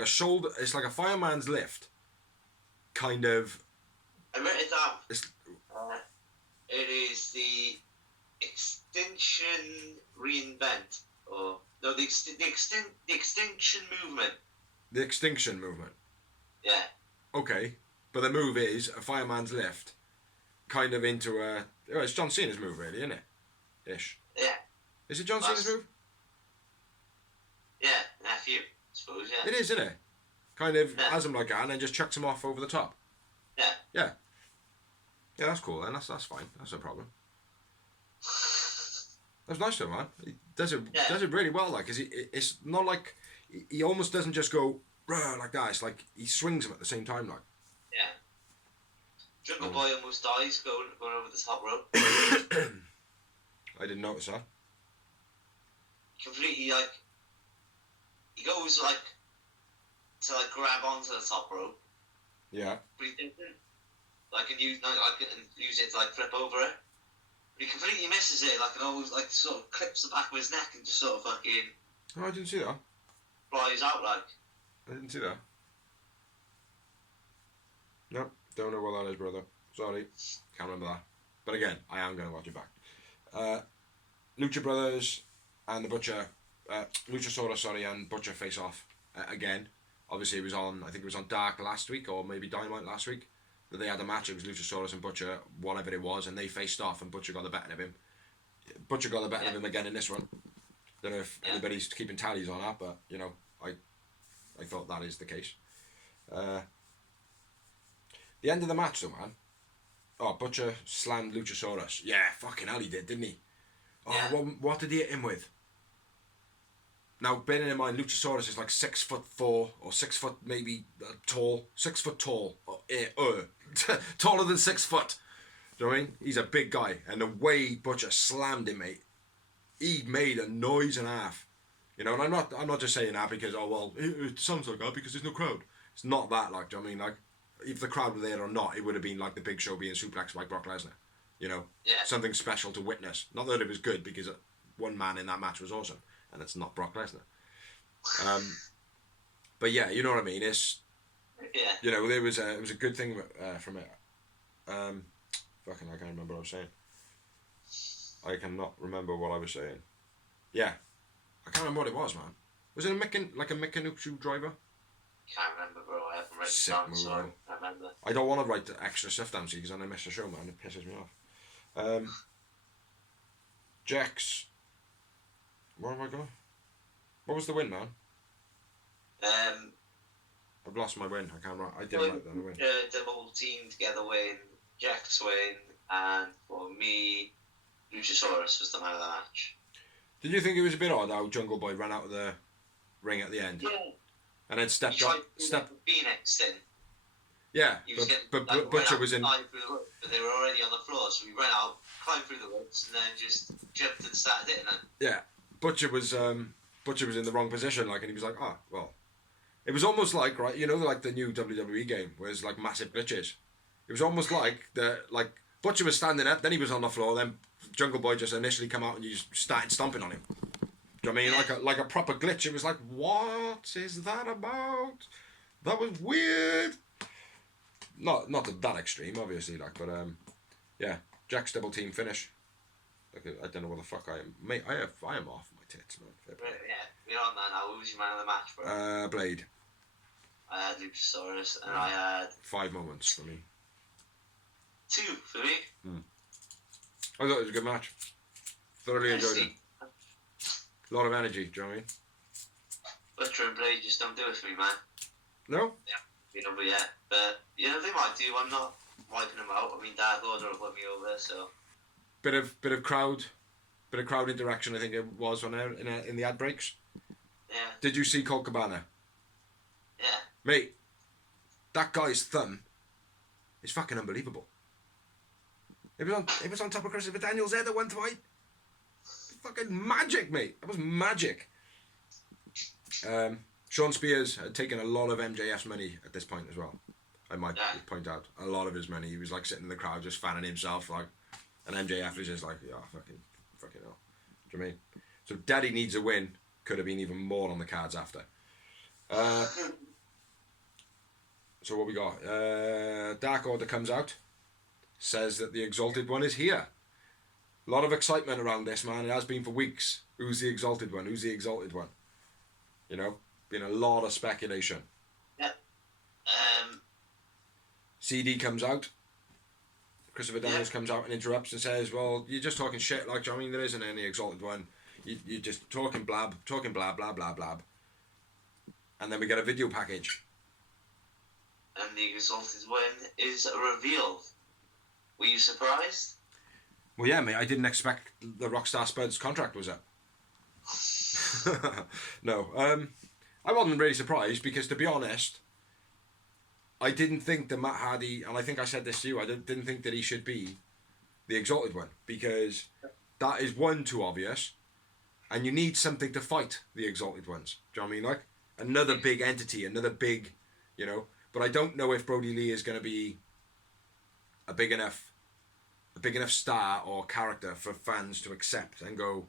a shoulder. It's like a fireman's lift. Kind of. I wrote it down. It is the Extinction Reinvent, or no, the Extinction Movement. The Extinction Movement. Yeah. Okay, but the move is a fireman's lift, kind of into a. Oh, it's John Cena's move, really, isn't it? Ish. Yeah. Is it John Cena's move? Yeah, nephew, I suppose. Yeah. It is, isn't it? Kind of has him like that, and then just chucks him off over the top. Yeah. Yeah. Yeah, that's cool. Then that's fine. That's no problem. That's nice though, man. He does it really well. Like, cause it's not like he almost doesn't just go like that. It's like he swings him at the same time, like. Yeah. Jungle Boy almost dies going over the top rope. I didn't notice that. Completely like he goes like to like grab onto the top rope. Yeah. But he didn't. I can use it to like flip over it. But he completely misses it, like, and always like sort of clips the back of his neck and just sort of fucking. Oh, I didn't see that. Flies out like. I didn't see that. Nope, don't know what that is, brother. Sorry, can't remember that. But again, I am going to watch it back. Lucha Brothers and the Butcher, Luchasaurus, and Butcher face off again. Obviously, it was on. I think it was on Dark last week, or maybe Dynamite last week. That they had a match. It was Luchasaurus and Butcher, whatever it was, and they faced off, and Butcher got the better of him. Butcher got the better of him again in this one. Don't know if anybody's keeping tallies on that, but you know, I thought that is the case. The end of the match, though, man. Oh, Butcher slammed Luchasaurus. Yeah, fucking hell, he did, didn't he? Oh, yeah. What did he hit him with? Now, bearing in mind, Luchasaurus is like 6'4" or 6 foot maybe tall. 6 foot tall. Taller than 6 foot. Do you know what I mean? He's a big guy. And the way Butcher slammed him, mate, he made a noise and a half. You know, and I'm not just saying that because, oh, well, it sounds like that because there's no crowd. It's not that, like, do you know what I mean? Like, if the crowd were there or not, it would have been like the Big Show being suplexed by Brock Lesnar. You know? Yeah. Something special to witness. Not that it was good because one man in that match was awesome. And it's not Brock Lesnar. But yeah, you know what I mean. It's you know, it was a good thing from it. Fucking, I can't remember what I was saying. I cannot remember what I was saying. Yeah, I can't remember what it was, man. Was it a Mikanuchu driver? Can't remember, bro. I haven't written it down, so I remember. I don't want to write the extra stuff down, see, because then I miss the show, man. It pisses me off. Jax. Where am I going? What was the win, man? I've lost my win. I can't write. I didn't write the win. Double team together win. Jax win, and for me, Luchasaurus was the man of the match. Did you think it was a bit odd how Jungle Boy ran out of the ring at the end? Yeah. And then stepped up. Phoenix thing. Yeah, He was but getting, Butcher was in. Through the rope, but they were already on the floor, so we ran out, climbed through the ropes, and then just jumped and started hitting them. Yeah, Butcher was in the wrong position, like, and he was like, oh well. It was almost like, right, you know, like the new WWE game, where there's like massive glitches. It was almost like Butcher was standing up, then he was on the floor, then Jungle Boy just initially come out and you just started stomping on him. Do you know what I mean? Like a proper glitch. It was like, what is that about? That was weird. Not to that extreme, obviously, like, but yeah, Jack's double team finish. Like, I don't know what the fuck I am, mate. I am off my tits, man. Yeah, we're on that now. Who was your man of the match, bro? Blade. I had Luchasaurus, and I had 5 moments for me. 2 for me. I thought it was a good match. Thoroughly enjoyed it. A lot of energy, do you know what I mean? Butcher and Blade just don't do it for me, man. No? Yeah, you know, but yeah. But, you know, they might do. I'm not wiping them out. I mean, Dark Order will put me over, so... Bit of crowd interaction, I think it was on there in the ad breaks. Yeah. Did you see Colt Cabana? Yeah. Mate, that guy's thumb is fucking unbelievable. It was on top of Christopher Daniels' head at one point. Fucking magic, mate. That was magic. Sean Spears had taken a lot of MJF's money at this point as well. I might point out a lot of his money. He was like sitting in the crowd just fanning himself, like, and MJF was just like, yeah, fucking hell. Do you know what I mean? So Daddy Needs a Win could have been even more on the cards after. So what we got? Dark Order comes out, says that the Exalted One is here. A lot of excitement around this, man. It has been for weeks. Who's the Exalted One? Who's the Exalted One? You know, been a lot of speculation. Yeah. CD comes out. Christopher Daniels comes out and interrupts and says, well, you're just talking shit, like, do you know what I mean? There isn't any Exalted One. You're just talking blah, blah, blah, blah. And then we get a video package. And the Exalted One is revealed. Were you surprised? Well, yeah, mate, I didn't expect the Rockstar Spud's contract was up. No, I wasn't really surprised because, to be honest, I didn't think that Matt Hardy, and I think I said this to you, I didn't think that he should be the Exalted One because that is one, too obvious, and you need something to fight the Exalted Ones. Do you know what I mean? Like, another big entity, another big, you know, but I don't know if Brody Lee is going to be a big enough star or character for fans to accept and go,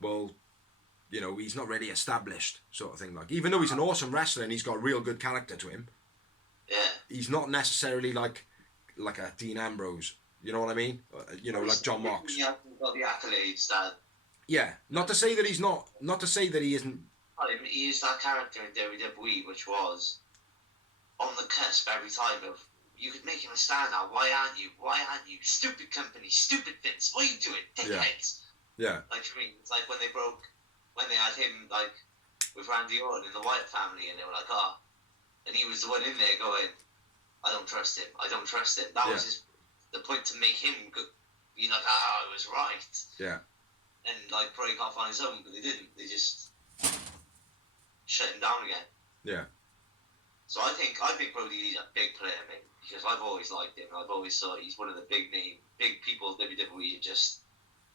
well, you know, he's not really established, sort of thing. Like, even though he's an awesome wrestler and he's got a real good character to him, he's not necessarily like a Dean Ambrose. You know what I mean? You know, like John Mox. He hasn't got the accolades that. Yeah, not to say that he's not. Not to say that he isn't. He is that character in WWE, which was on the cusp every time of. You could make him a star now. Why aren't you? Why aren't you? Stupid company, stupid Vince. What are you doing? Dickheads. Yeah. Like, for me, it's like when they had him, like, with Randy Orton in the Wyatt family, and they were like, oh. And he was the one in there going, I don't trust him. I don't trust him. That was the point to make him be like, I was right. Yeah. And, like, break off on his own, but they didn't. They just shut him down again. Yeah. So I think Brody Lee's a big player, mate, because I've always liked him. I've always thought he's one of the big people WWE just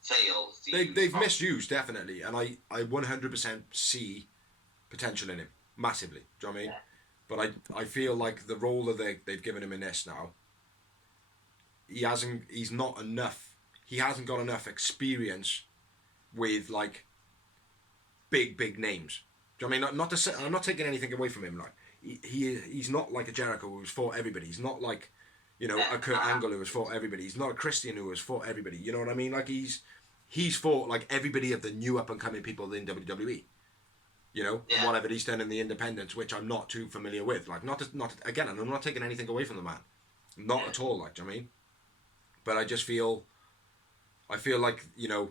failed. They've misused, definitely, and I 100% see potential in him, massively. Do you know what I mean? Yeah. But I feel like the role that they've given him in this now, he hasn't got enough experience with, like, big names. Do you know what I mean? Not to say, I'm not taking anything away from him, like, he's not like a Jericho who has fought everybody. He's not like, you know, a Kurt Angle who has fought everybody. He's not a Christian who has fought everybody. You know what I mean? Like, he's fought, like, everybody of the new up and coming people in WWE. You know, and whatever he's done in the independents, which I'm not too familiar with. Like, not again, and I'm not taking anything away from the man, not at all. Like, do you know what I mean? But I just feel like, you know,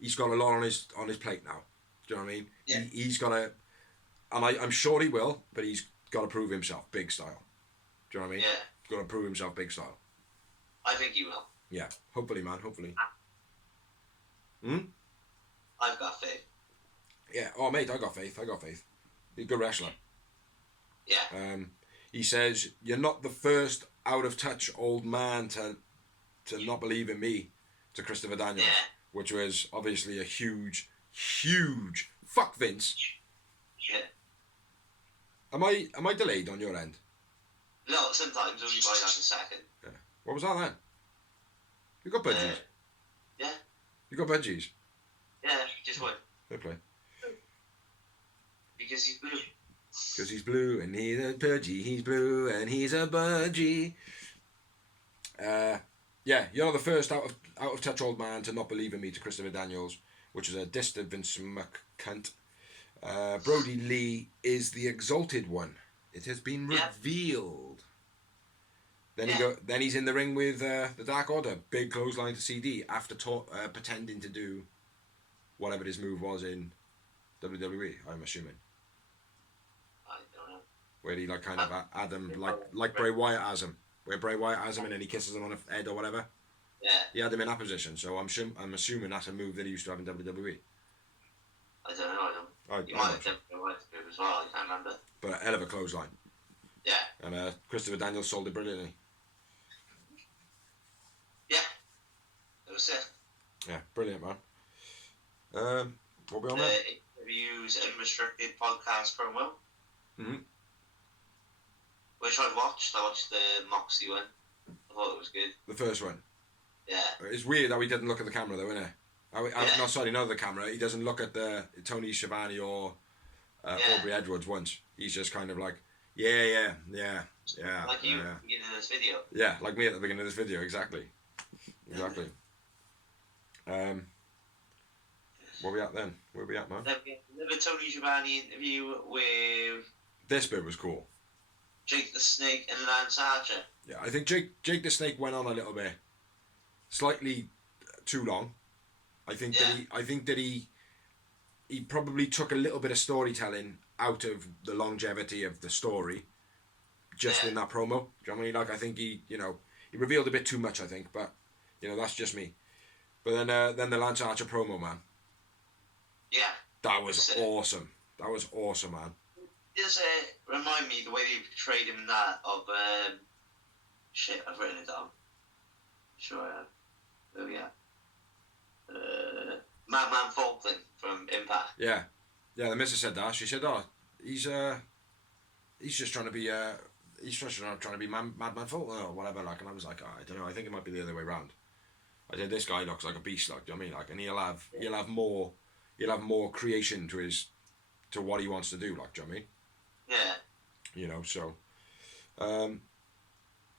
he's got a lot on his plate now. Do you know what I mean? Yeah. He's got to, and I'm sure he will, but he's got to prove himself, big style. Do you know what I mean? Yeah. Got to prove himself, big style. I think he will. Yeah, hopefully, man. Hopefully. I've got faith. Yeah. Oh, mate, I got faith. He's a good wrestler. Yeah. He says, "You're not the first out of touch old man to not believe in me," to Christopher Daniels, which was obviously a huge fuck Vince. Yeah. Am I delayed on your end? No, sometimes only by like a second. Yeah. What was that then? You got budgies. Yeah. You got budgies. Yeah, just one. Fair play. Because he's blue. Because he's blue and he's a budgie. He's blue and he's a budgie. Yeah, you're the first out of touch old man to not believe in me, to Christopher Daniels, which is a diss to Vince McCunt. Brody Lee is the exalted one. It has been revealed. Then he's in the ring with the Dark Order. Big clothesline to CD after pretending to do whatever his move was in WWE, I'm assuming. I don't know. Where he like kind of had him like Bray Wyatt has him. Where Bray Wyatt has him and then he kisses him on the head or whatever. Yeah. He had him in that position, so I'm assuming that's a move that he used to have in WWE. I don't know. You might have done it as well. I can't remember. But a hell of a clothesline. Yeah. And Christopher Daniels sold it brilliantly. Yeah. That was it. Yeah, brilliant, man. What we on there? Reviews Unrestricted podcast promo. Mm-hmm. Which I watched. I watched the Moxie one. I thought it was good. The first one. Yeah. It's weird how he didn't look at the camera though, isn't it? No, sorry, not the camera. He doesn't look at the Tony Schiavone or Aubrey Edwards once. He's just kind of like, yeah. Like you at the beginning of this video. Yeah, like me at the beginning of this video, exactly. Where we at then? Where we at, man? Another Tony Schiavone interview with... This bit was cool. Jake the Snake and Lance Archer. Yeah, I think Jake the Snake went on a little bit. Slightly too long. I think that he probably took a little bit of storytelling out of the longevity of the story just in that promo. Do you know what I mean? Like, I think he revealed a bit too much, I think, but, that's just me. But then the Lance Archer promo, man. Yeah. That was awesome. That was awesome, man. Does remind me the way they portrayed him in that of, shit, I've written it down. Sure I have. Oh, yeah. Madman Fulton from Impact. Yeah, the missus said that. She said, "Oh, he's just trying to be Madman Fulton or whatever." Like, and I was like, "Oh, I don't know. I think it might be the other way around." I said, "This guy looks like a beast. Like, do you know what I mean? Like, and he'll have more creation to what he wants to do. Like, do you know what I mean? Yeah. So,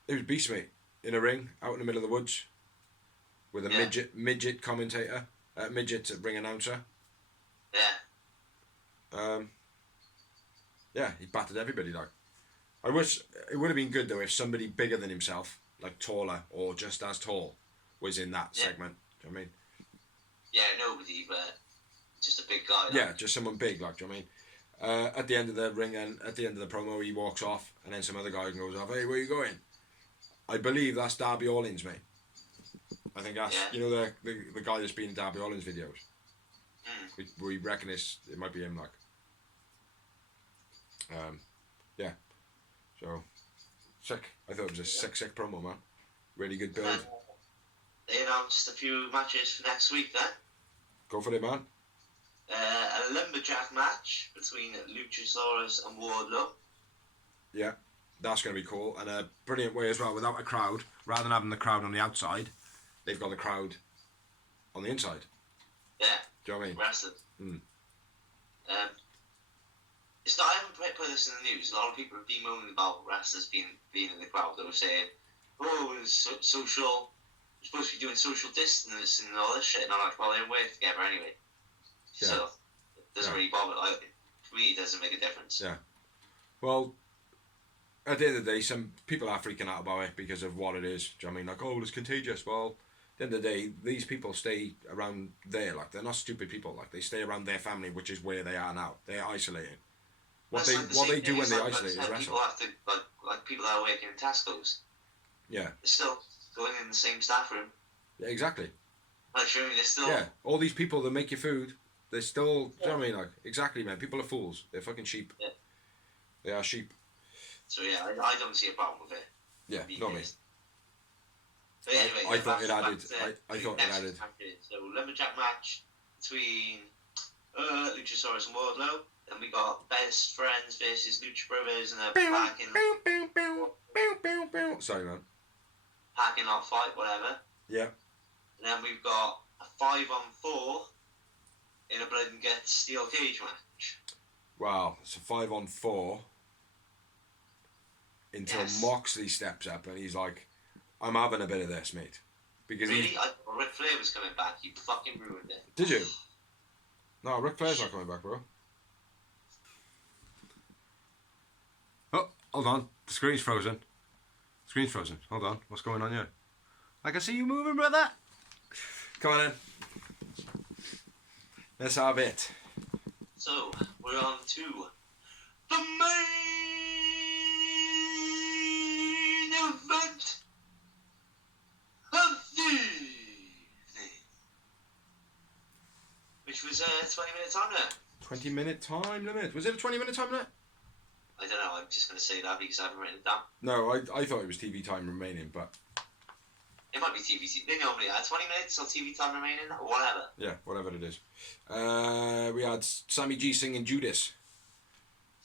it was beast, mate, in a ring out in the middle of the woods with a midget commentator. Midget ring announcer. Yeah. He battered everybody. Like, I wish it would have been good though if somebody bigger than himself, like taller or just as tall, was in that segment. Do you know what I mean? Yeah, nobody, but just a big guy. Like. Yeah, just someone big. Like, do you know what I mean? At the end of the ring and at the end of the promo, he walks off, and then some other guy goes off. Hey, where are you going? I believe that's Darby Allins, mate. I think that's the guy that's been in Darby Allin's videos. We reckon it might be him, like. So sick. I thought it was a sick promo, man. Really good build. They announced a few matches for next week then. Go for it, man. A lumberjack match between Luchasaurus and Wardlow. Yeah, that's going to be cool, and a brilliant way as well, without a crowd. Rather than having the crowd on the outside, they've got the crowd on the inside. Yeah. Do you know what I mean? Wrestling. It's not. I haven't put this in the news. A lot of people have been moaning about wrestlers being in the crowd. They were saying, "Oh, it's social. We're supposed to be doing social distance and all this shit." And I'm like, "Well, they're working together anyway." Yeah. So it doesn't really bother. Like, for me, it doesn't make a difference. Yeah. Well, at the end of the day, some people are freaking out about it because of what it is. Do you know what I mean? Like, oh, it's contagious. Well, at the end of the day, these people stay around there. Like, they're not stupid people. Like, they stay around their family, which is where they are now. They're isolating. What they do when they isolate is wrestle. People have to, like people that are working in Tesco's. Yeah. They're still going in the same staff room. Yeah, exactly. Like, sure, they're still... Yeah, all these people that make your food, they're still... Do you know what I mean? Like, exactly, man. People are fools. They're fucking sheep. Yeah. They are sheep. So yeah, I don't see a problem with it. Yeah, not me. But anyway, I thought it added. I thought it added. So lumberjack match between Luchasaurus and Wardlow. Then we got Best Friends versus Lucha Brothers and a Sorry, man. parking lot fight, whatever. Yeah. And then we've got a 5-on-4 in a blood and guts steel cage match. Wow, it's a 5-on-4 until Moxley steps up and he's like, I'm having a bit of this, mate. Because really? I thought Ric Flair was coming back. You fucking ruined it. Did you? No, Ric Flair's not coming back, bro. Oh, hold on. The screen's frozen. Screen's frozen. Hold on. What's going on here? I can see you moving, brother. Come on in. Let's have it. So, we're on to the main event of the evening, which was a 20-minute time limit. 20-minute time limit. Was it a 20-minute time limit? I don't know. I'm just going to say that because I haven't written it down. No, I thought it was TV time remaining, but it might be TV. They normally add 20 minutes or TV time remaining or whatever. Yeah, whatever it is. We had Sammy G singing Judas.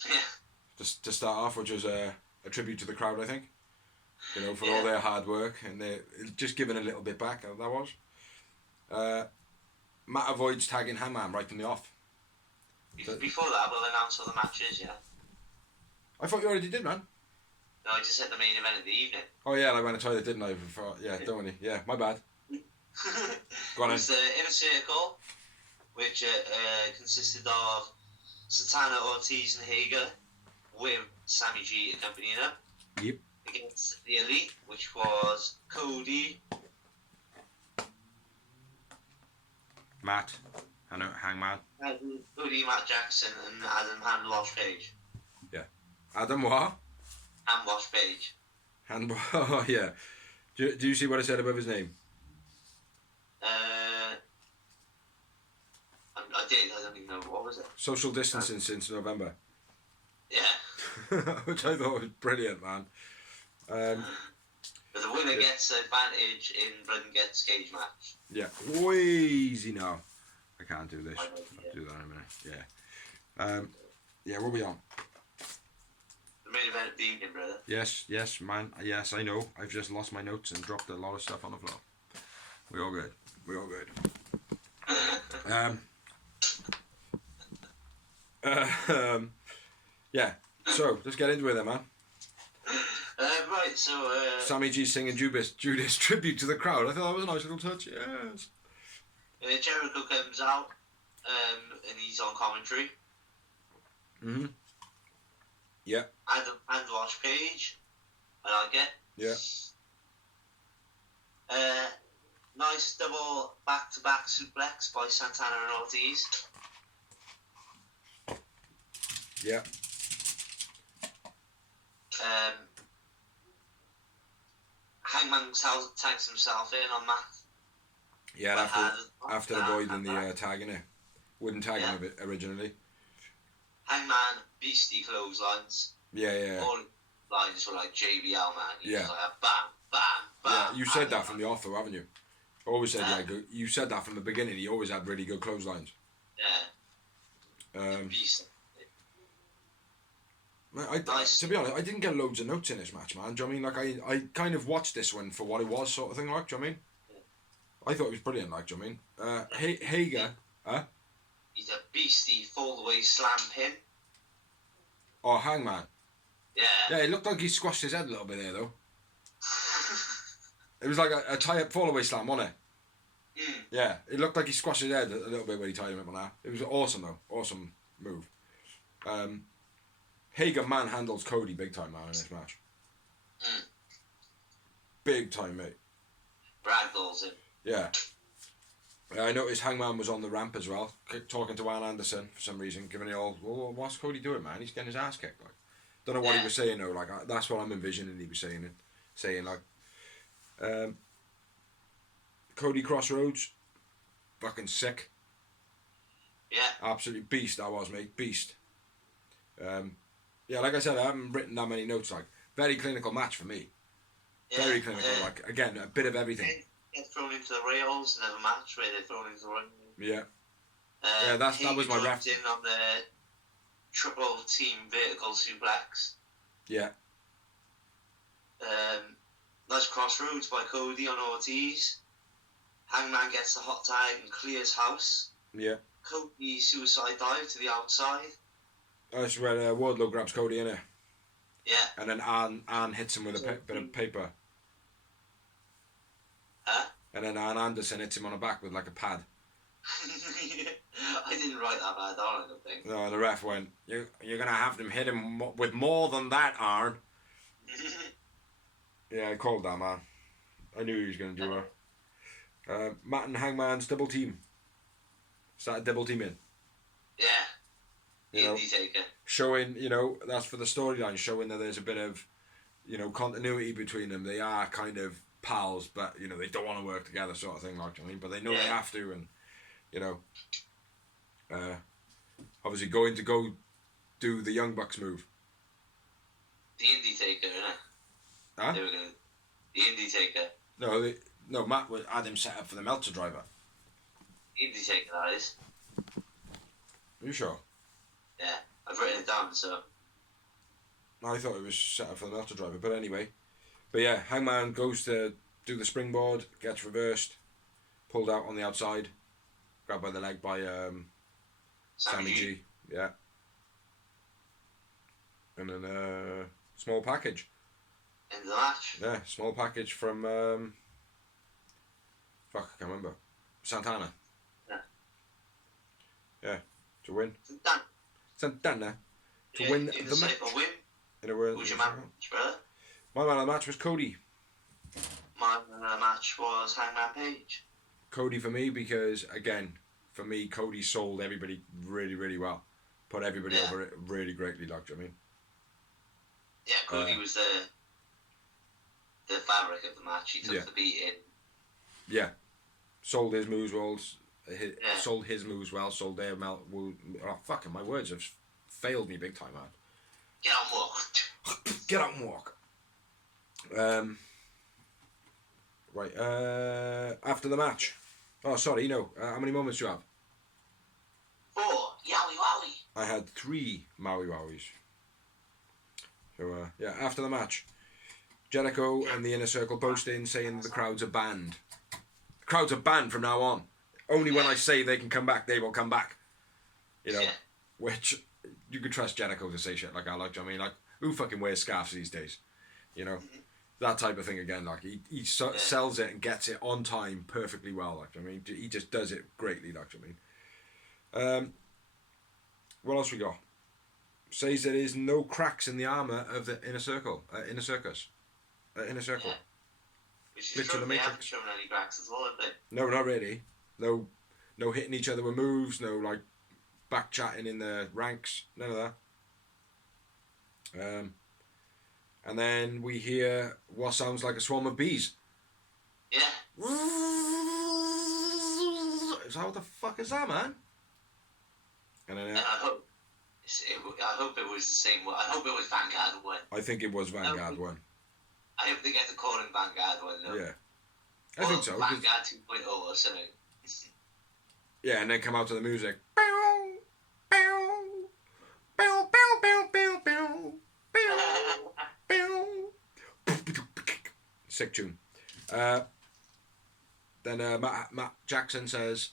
Yeah. Just to start off, which was a tribute to the crowd, I think. You know, for all their hard work and they just giving a little bit back. That was. Matt avoids tagging Hangman right from the off. Before that, we'll announce all the matches. Yeah. I thought you already did, man. No, I just said the main event of the evening. Oh yeah, I went to toilet, didn't I? Before, yeah, don't worry. Yeah, my bad. Go on. It was the Inner Circle, which consisted of Santana, Ortiz, and Hager, with Sammy G accompanying them. Yep. Against the Elite, which was Cody, Matt, Hangman. Cody, Matt Jackson, and Adam Handwash Page. Yeah. Adam what? Handwash Page. Oh yeah. Do you see what I said above his name? I did. I don't even know what was it. Social distancing since November. Yeah. Which I thought was brilliant, man. But the winner gets advantage in blood and guts cage match. Yeah. Oh, easy now. I can't do this. I'll do that in a minute. Yeah. Yeah. What are we on? The main event of the evening, brother. Yes, man. Yes, I know. I've just lost my notes and dropped a lot of stuff on the floor. We all good. Yeah. So let's get into it, then, man. Right. So. Sammy G singing Judas tribute to the crowd. I thought that was a nice little touch. Yes. Jericho comes out, and he's on commentary. Mhm. Yeah. Handwash Page. I like it. Yeah. Nice double back-to-back suplex by Santana and Ortiz. Yeah. Hangman tags himself in on Matt. Yeah, after avoiding the tagging it. Wouldn't tag him a bit originally. Hangman, beastie clotheslines. Yeah. All lines were like JBL, man. He Yeah. was like a bam, bam, bam. Yeah, you said that from the off, though, haven't you? Always said you said that from the beginning. He always had really good clotheslines. Yeah. Beast. Nice. To be honest, I didn't get loads of notes in this match, man. Do you know what I mean? Like, I kind of watched this one for what it was, sort of thing, like, do you know what I mean? I thought it was brilliant, like, do you know what I mean? Hager, He's a beastie fall-away slam pin. Oh, Hangman. Yeah. Yeah, it looked like he squashed his head a little bit there, though. It was like a tie-up fall-away slam, wasn't it? Mm. Yeah, it looked like he squashed his head a little bit when he tied him up on that. It was awesome, though. Awesome move. Hager manhandles Cody big time, man, in this match. Mm. Big time, mate. Ragdolls him. Yeah. I noticed Hangman was on the ramp as well, talking to Arn Anderson for some reason, giving it all, well, what's Cody doing, man? He's getting his ass kicked, like. Don't know what he was saying, though, like, that's what I'm envisioning he was saying, like. Cody Crossroads, fucking sick. Yeah. Absolutely beast that was, mate, beast. Yeah, like I said, I haven't written that many notes. Like, very clinical match for me. Yeah, Very clinical. Like, again, a bit of everything. Get thrown into the rails and have a match where they're thrown into the ring. Yeah. Yeah, that was my ref. In on the triple team vertical suplex. Yeah. Nice crossroads by Cody on Ortiz. Hangman gets the hot tag and clears house. Yeah. Cody suicide dive to the outside. That's where Wardlow grabs Cody in it. Yeah. And then Arn hits him with a bit of paper. Huh? And then Arn Anderson hits him on the back with like a pad. I didn't write that bad down, I don't think. No, the ref went, you're going to have them hit him with more than that, Arn. Yeah, I called that, man. I knew he was going to do it. Matt and Hangman's double team. Started double teaming. Yeah. You know, showing, that's for the storyline, showing that there's a bit of, continuity between them. They are kind of pals, but, they don't want to work together sort of thing, like, but they know they have to, and, obviously going to go do the Young Bucks move. The Indie Taker, innit? Huh? They were gonna... The Indie Taker. No, Matt had him set up for the Meltzer driver. Indie Taker, that is. Are you sure? Yeah, I've written it down, so... I thought it was set up for the Meltzer driver, but anyway. But yeah, Hangman goes to do the springboard, gets reversed, pulled out on the outside, grabbed by the leg by Sammy G. Yeah. And then small package. End of the match. Yeah, small package from I can't remember. Santana. Yeah. Yeah, to win. Santana to yeah, win the match. Win. Who's your man, brother? My man of the match was Cody. My man of the match was Hangman Page. Cody for me because, again, for me, Cody sold everybody really, really well. Put everybody over it really greatly, like, do you know what I mean? Yeah, Cody was the fabric of the match. He took the beating. Yeah. Sold his moves well. Sold his moves well. Sold their fucking my words have failed me big time, man. Get out and walk. Get out and walk. Right. After the match. Oh, sorry. How many moments do you have? 4. Yowie wowie. I had 3 Maui Wowies. So, after the match, Jericho and the Inner Circle post in saying the crowds are banned. The crowds are banned from now on. Only when I say they can come back, they will come back. Which you could trust Jericho to say shit like that. Like, I mean, like, who fucking wears scarves these days? That type of thing again. Like, he sells it and gets it on time perfectly well. Like, I mean, he just does it greatly. Like, I mean, what else we got? Says there is no cracks in the armour of the Inner Circle. Inner Circle. Which is true. They haven't shown any cracks at all, have they? No, not really. No hitting each other with moves. No, like, back chatting in the ranks. None of that. And then we hear what sounds like a swarm of bees. Yeah. So what the fuck is that, man? And then I hope it was the same one. I hope it was Vanguard one. I think it was Vanguard one. I hope they get to call him Vanguard one, though. Yeah. I think so. Vanguard 2.0 or something. Yeah, and then come out to the music. Sick tune. Then Matt Jackson says,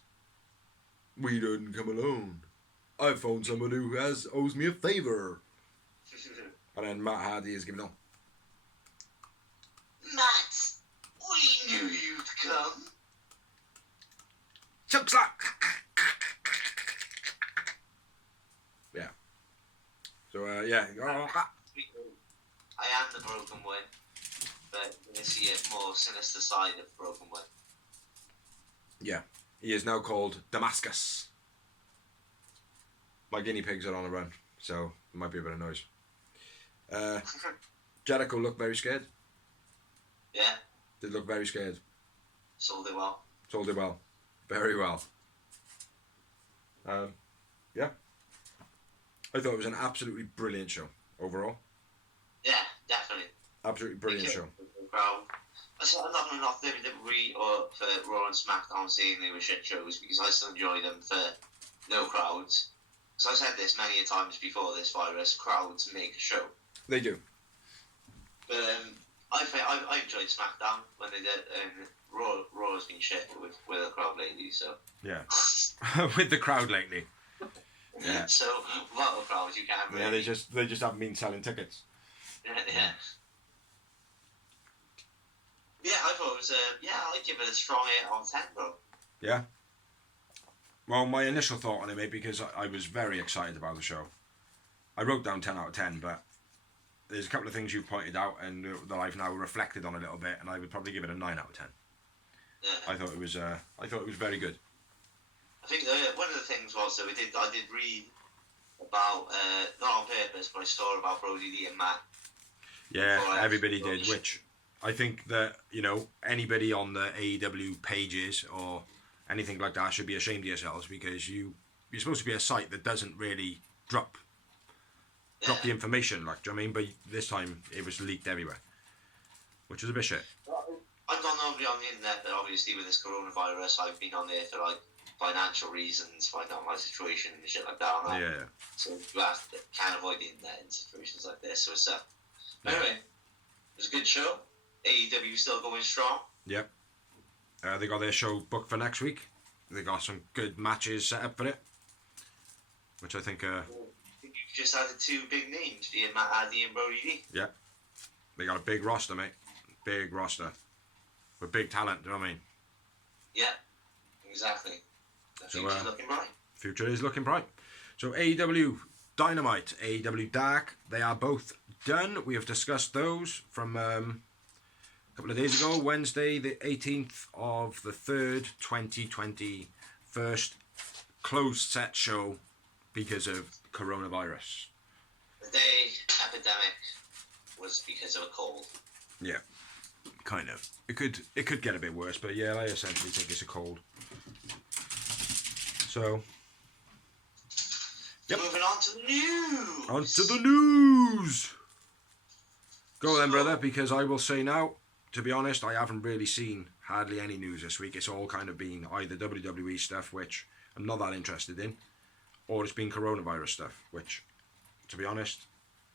"We didn't come alone. I found someone who owes me a favour." And then Matt Hardy is giving up. Matt, we knew you'd come. Chokeslam. Yeah. So I am the Broken One, but we're going to see a more sinister side of Broken One. Yeah. He is now called Damascus. My guinea pigs are on the run, so there might be a bit of noise. Jericho looked very scared. Yeah. Did look very scared. Sold it well. Sold it well. Very well. Yeah. I thought it was an absolutely brilliant show. overall. Yeah, definitely. Absolutely brilliant show. Crowd. I'm not going to knock WWE or for Raw and SmackDown saying they were shit shows because I still enjoy them for no crowds. Because I've said this many times before this virus, crowds make a show. They do. But I enjoyed SmackDown when they did, and Raw has been shit with a crowd lately, so. Yeah. With the crowd lately. Yeah. So, without a crowd, you can't really. Yeah, they just haven't been selling tickets. Yeah. Yeah, I thought it was I'd give it a strong 8 out of 10, bro. Yeah. Well, my initial thought on it, mate, because I was very excited about the show. I wrote down 10 out of 10, but there's a couple of things you pointed out and that I've now reflected on a little bit, and I would probably give it a 9 out of 10. Yeah. I thought it was very good. I think one of the things was that I did read about, not on purpose, but I saw about Brody Lee and Matt. Yeah, everybody did, which I think that, anybody on the AEW pages or anything like that should be ashamed of yourselves, because you're supposed to be a site that doesn't really drop the information, like, do you know what I mean? But this time it was leaked everywhere, which was a bit shit. I'm not normally on the internet, but obviously with this coronavirus, I've been on there for like financial reasons, find out my situation and shit like that. Yeah. So you can't avoid the internet in situations like this. So it's anyway, it was a good show. AEW still going strong. Yep. They got their show booked for next week. They got some good matches set up for it, which I think. You just added 2 big names, being Matt Hardy and Brody Lee. Yeah. They got a big roster, mate. Big roster. With big talent, do you know what I mean? Yeah, exactly. The future's looking bright. Future is looking bright. So AEW Dynamite, AEW Dark, they are both done. We have discussed those from a couple of days ago, Wednesday the 18th of the 3rd, 2020. First closed set show because of coronavirus. The day epidemic was because of a cold. Yeah, kind of. It could get a bit worse, but yeah, I essentially think it's a cold. So, yep. Moving on to the news. On to the news. Go then, brother, because I will say now, to be honest, I haven't really seen hardly any news this week. It's all kind of been either WWE stuff, which I'm not that interested in, or it's been coronavirus stuff, which, to be honest,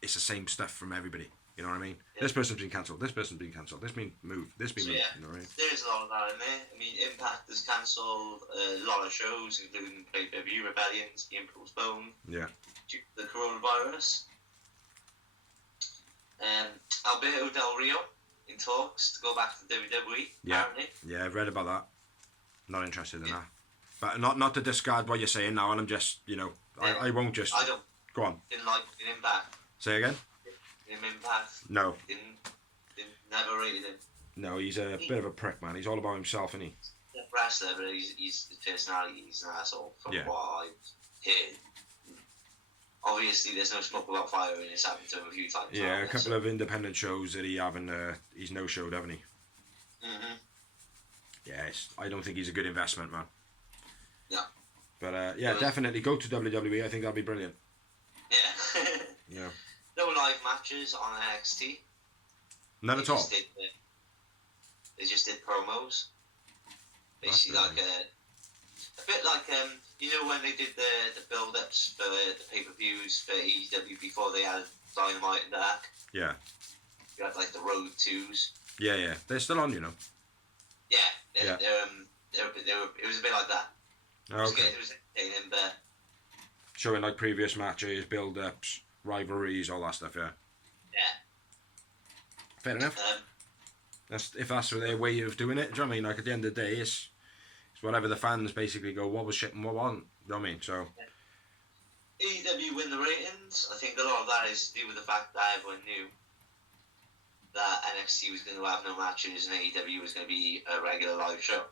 it's the same stuff from everybody. You know what I mean? Yeah. This person's been cancelled. This person's been cancelled. This been moved. This been moved. Yeah. You know what I mean? There's a lot of that in there. I mean, Impact has cancelled a lot of shows, including pay-per-view Rebellions being postponed. Yeah. Due to the coronavirus. Alberto Del Rio in talks to go back to WWE. Yeah. Apparently. Yeah, I've read about that. Not interested in that. But not to discard what you're saying now, and I'm just, I won't just. I don't. Go on. Didn't like in Impact. Say again? In Impact. No. Didn't never rated him. No, he's a bit of a prick, man. He's all about himself, isn't he? He's a wrestler, but his personality, he's an asshole from what I've heard. Obviously, there's no smoke without fire, and it's happened to him a few times. Yeah, a couple of independent shows that he's no-showed, haven't he? Mm-hmm. Yeah, I don't think he's a good investment, man. Yeah. But, definitely go to WWE. I think that'd be brilliant. Yeah. Yeah. No live matches on NXT. None at all. They just did promos. Basically, like a bit like when they did the build-ups for the pay-per-views for AEW before they had Dynamite and Dark. Yeah. You had like the Road 2s. Yeah. They're still on, Yeah. It was a bit like that. Okay. It was entertaining, but showing like previous matches, build-ups, rivalries, all that stuff. Yeah. Yeah. Fair enough. If that's their way of doing it. Do you know what I mean? Like at the end of the day, it's whatever the fans basically go, what was shit and what wasn't. You know what I mean? So. AEW win the ratings. I think a lot of that is to do with the fact that everyone knew that NXT was going to have no matches and AEW was going to be a regular live show.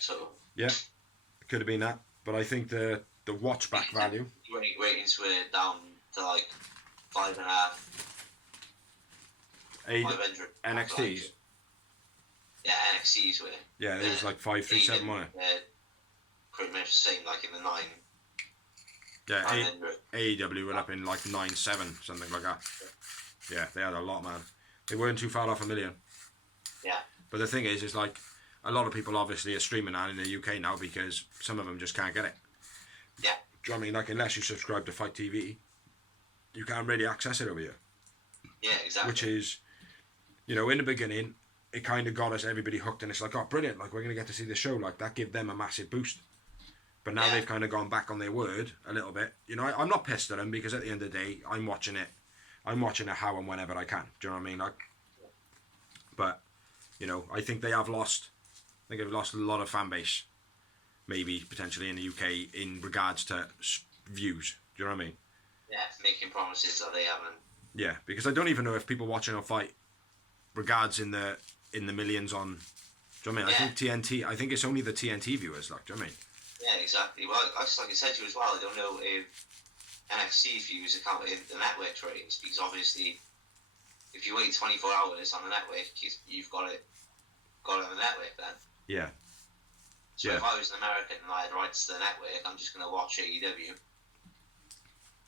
So. Yeah, it could have been that, but I think the watch back value. Ratings were down to like 5.5. 500. NXT's. Yeah, NXT's were. Yeah, it was like 537, wasn't it? Pretty much the same, like in the 9. Yeah, AEW went up in like 9.7, something like that. Yeah, they had a lot, man. They weren't too far off 1 million. Yeah. But the thing is like a lot of people obviously are streaming that in the UK now because some of them just can't get it. Yeah. Do you know what I mean? Like, unless you subscribe to Fight TV, you can't really access it over here. Yeah, exactly. Which is, in the beginning, it kind of got us everybody hooked, and it's like, oh, brilliant! Like, we're gonna get to see the show. Like, that gave them a massive boost. But now they've kind of gone back on their word a little bit. I'm not pissed at them because at the end of the day, I'm watching it how and whenever I can. Do you know what I mean? Like, but I think they have lost. I think they've lost a lot of fan base, maybe potentially in the UK in regards to views. Do you know what I mean? Yeah, making promises that they haven't. Yeah, because I don't even know if people watching a fight regards in the millions on. Do you know what I mean? I think TNT. I think it's only the TNT viewers. Like, do you know what I mean? Yeah, exactly. Well, like I said to you as well, I don't know if NXT views account in the network's ratings, because obviously, if you wait 24 hours on the network, you've got it on the network then. Yeah. So if I was an American and I had rights to the network, I'm just going to watch AEW.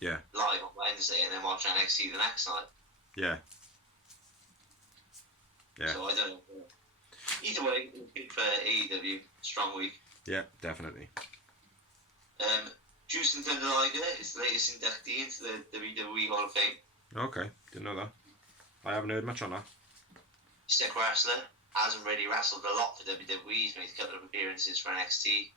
Yeah. Live on Wednesday and then watch NXT the next night. Yeah. Yeah. So I don't know. Either way, good for AEW. Strong week. Yeah, definitely. Justin Thunder Liger is the latest inductee into the WWE Hall of Fame. Okay, didn't know that. I haven't heard much on that. Stick wrestler. Hasn't really wrestled a lot for WWE. He's made a couple of appearances for NXT.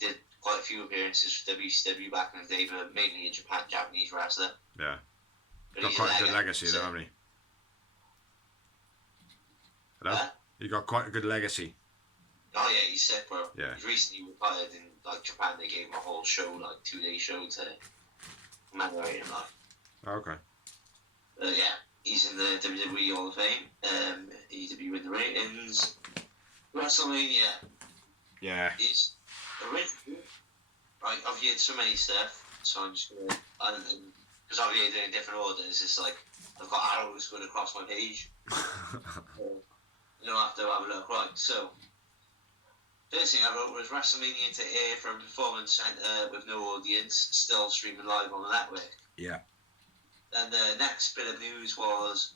Did quite a few appearances for WCW back in the day, but mainly a Japanese wrestler. Yeah. But Got quite a good legacy though, haven't he? Hello? You got quite a good legacy. Oh yeah, he's sick, bro. Yeah. He's recently retired in Japan. They gave him a whole show, 2-day show to commemorate him. Okay. Yeah, he's in the WWE Hall of Fame. AEW in the ratings. WrestleMania. Yeah. Is original. Right, I've heard so many stuff, so I'm just gonna, because I've heard it in different orders. It's like I've got arrows going across my page. You don't have to have a look. Right, so first thing I wrote was WrestleMania to air from Performance Center with no audience, still streaming live on the network. Yeah. And the next bit of news was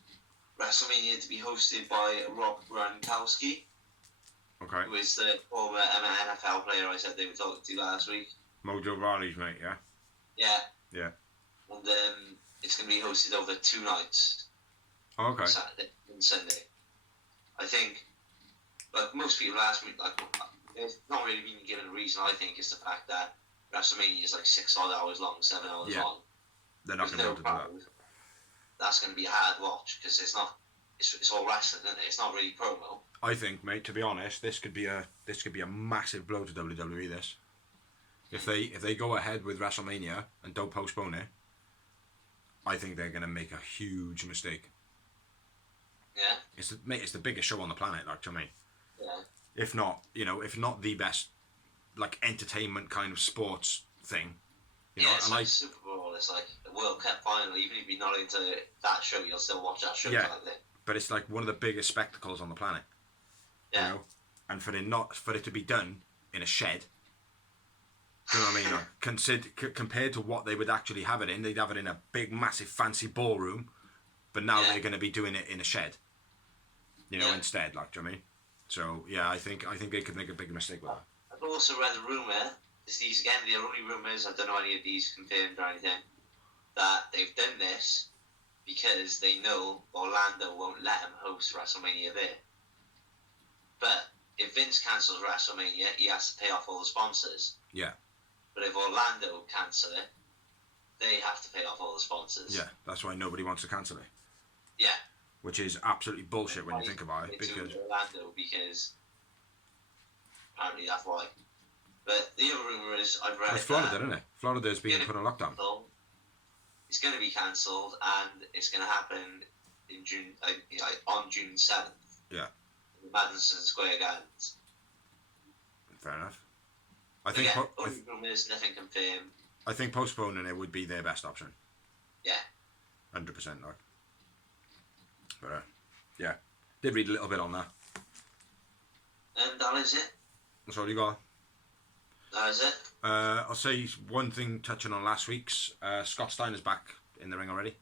WrestleMania to be hosted by Rob Gronkowski, Okay. who is the former NFL player I said they were talking to last week. Mojo Rawley's mate, yeah? Yeah. Yeah. And it's going to be hosted over 2 nights. Okay. Saturday and Sunday. I think, most people ask me, it's not really been given a reason. I think is the fact that WrestleMania is 6 odd hours long, 7 hours long. They're not going to be able to do that. That's going to be a hard watch because it's all wrestling, isn't it? It's not really promo. I think, mate, to be honest, this could be a massive blow to WWE. This, if they go ahead with WrestleMania and don't postpone it, I think they're going to make a huge mistake. Yeah. It's the biggest show on the planet, to me. Yeah. If not the best, entertainment kind of sports thing. It's like Super Bowl. It's like the World Cup final. Even if you're not into that show, you'll still watch that show. Yeah. But it's one of the biggest spectacles on the planet. Yeah. And for it to be done in a shed. Do you know what I mean? Compared to what they would actually have it in, they'd have it in a big, massive, fancy ballroom. But now they're going to be doing it in a shed. Instead, do you know what I mean? So yeah, I think they could make a big mistake with that. I've also read a rumour. These again, they're only rumours. I don't know any of these confirmed or anything. That they've done this because they know Orlando won't let them host WrestleMania there. But if Vince cancels WrestleMania, he has to pay off all the sponsors. Yeah. But if Orlando cancel it, they have to pay off all the sponsors. Yeah, that's why nobody wants to cancel it. Yeah. Which is absolutely bullshit when you think about it. Because Orlando, because apparently that's why. But the other rumour is I've read. It's Florida, isn't it? Florida's being put on lockdown. It's going to be cancelled, and it's going to happen in June, on June 7th. Yeah. In Madison Square Gardens. Fair enough. I think. Rumours, nothing confirmed. I think postponing it would be their best option. Yeah. 100%, But yeah, did read a little bit on that. And that is it. That's all you got. That is it. I'll say one thing touching on last week's. Scott Steiner's back in the ring already.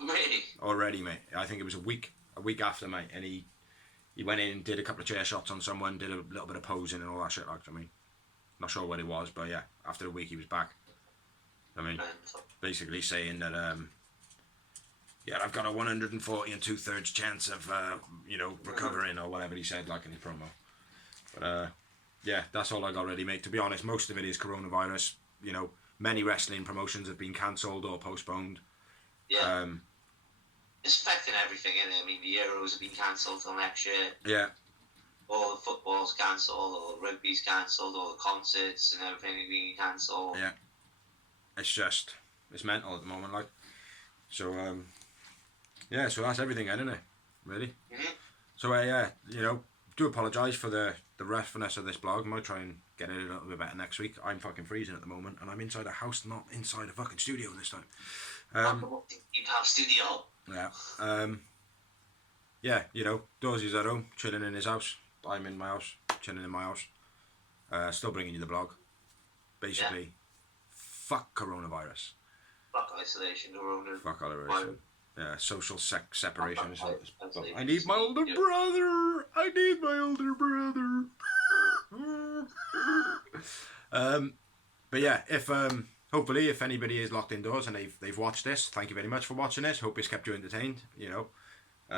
Really? Already, mate. I think it was a week after, mate, and he went in and did a couple of chair shots on someone, did a little bit of posing and all that shit. Like, I mean, not sure what it was, but yeah, after a week he was back. I mean, basically saying that, yeah, I've got a 140 and 2/3 chance of, recovering or whatever he said, like in his promo. But yeah, that's all I got ready, mate. To be honest, most of it is coronavirus. You know, many wrestling promotions have been cancelled or postponed. Yeah. It's affecting everything, isn't it? I mean, the Euros have been cancelled till next year. Yeah. All the football's cancelled, all the rugby's cancelled, all the concerts and everything are being cancelled. Yeah. It's mental at the moment, like. So, yeah, so that's everything, isn't it? Really? Mm-hmm. So, yeah, do apologise for the roughness of this blog. I might try and get it a little bit better next week. I'm fucking freezing at the moment, and I'm inside a house, not inside a fucking studio this time. You have studio. Yeah. Yeah, Dawsy's at home, chilling in his house. I'm in my house, chilling in my house. Still bringing you the blog. Basically, fuck coronavirus. Fuck isolation, corona. Fuck isolation. Yeah, social separation. I need my older brother. I need my older brother. But yeah, if hopefully if anybody is locked indoors and they've watched this, thank you very much for watching this. Hope it's kept you entertained.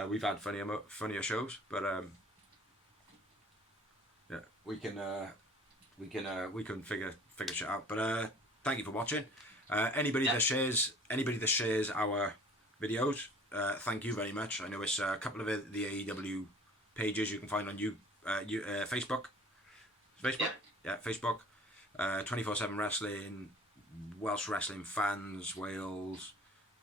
We've had funnier shows, but yeah, we can figure shit out. But thank you for watching. Anybody that shares our videos, thank you very much. I know it's a couple of the AEW pages you can find on Facebook. Facebook? Yeah, Facebook. 24/7 Wrestling, Welsh Wrestling Fans, Welsh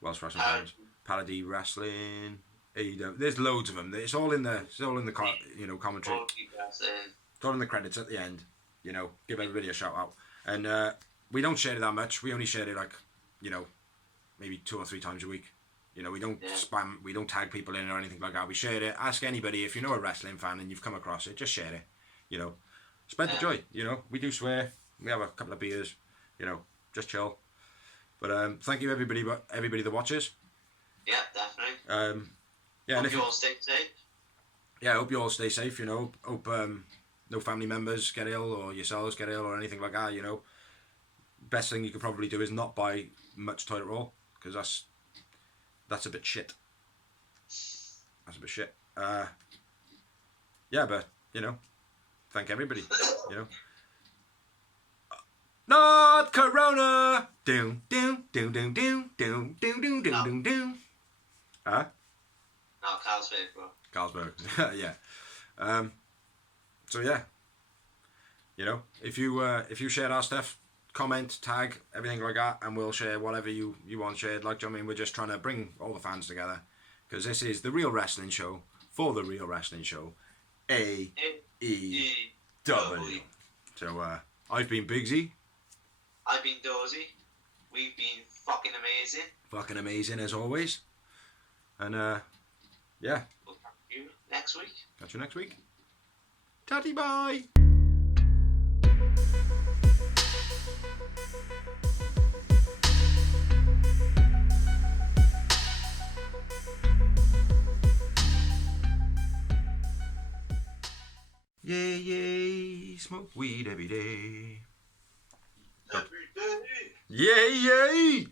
Wrestling Fans, Paladin Wrestling, AEW. There's loads of them. It's all in the commentary. It's all in the credits at the end. Give everybody a shout out. And we don't share it that much. We only share it like, maybe 2 or 3 times a week. We don't spam, we don't tag people in or anything like that. We share it. Ask anybody if you know a wrestling fan and you've come across it, just share it. Spread the joy. We do swear. We have a couple of beers. Just chill. But thank you everybody that watches. Yeah, definitely. Yeah, hope you all stay safe. Yeah, I hope you all stay safe. Hope no family members get ill or yourselves get ill or anything like that. Best thing you could probably do is not buy much toilet roll, because that's a bit shit. That's a bit shit. Yeah, but thank everybody. Not Corona. Doom doom doom doom doom doom doom doom doom doom. Huh? No, Carlsberg, bro. Carlsberg. Yeah. So yeah. If you share our stuff, comment, tag, everything like that, and we'll share whatever you want shared. Like, we're just trying to bring all the fans together, because this is the Real Wrestling Show for the Real Wrestling Show, AEW. So I've been Bigsy. I've been Dozy. We've been fucking amazing. Fucking amazing as always. And yeah. We'll catch you next week. Catch you next week. Tatty bye. Yay, yay, smoke weed every day. Every day. Yay, yay!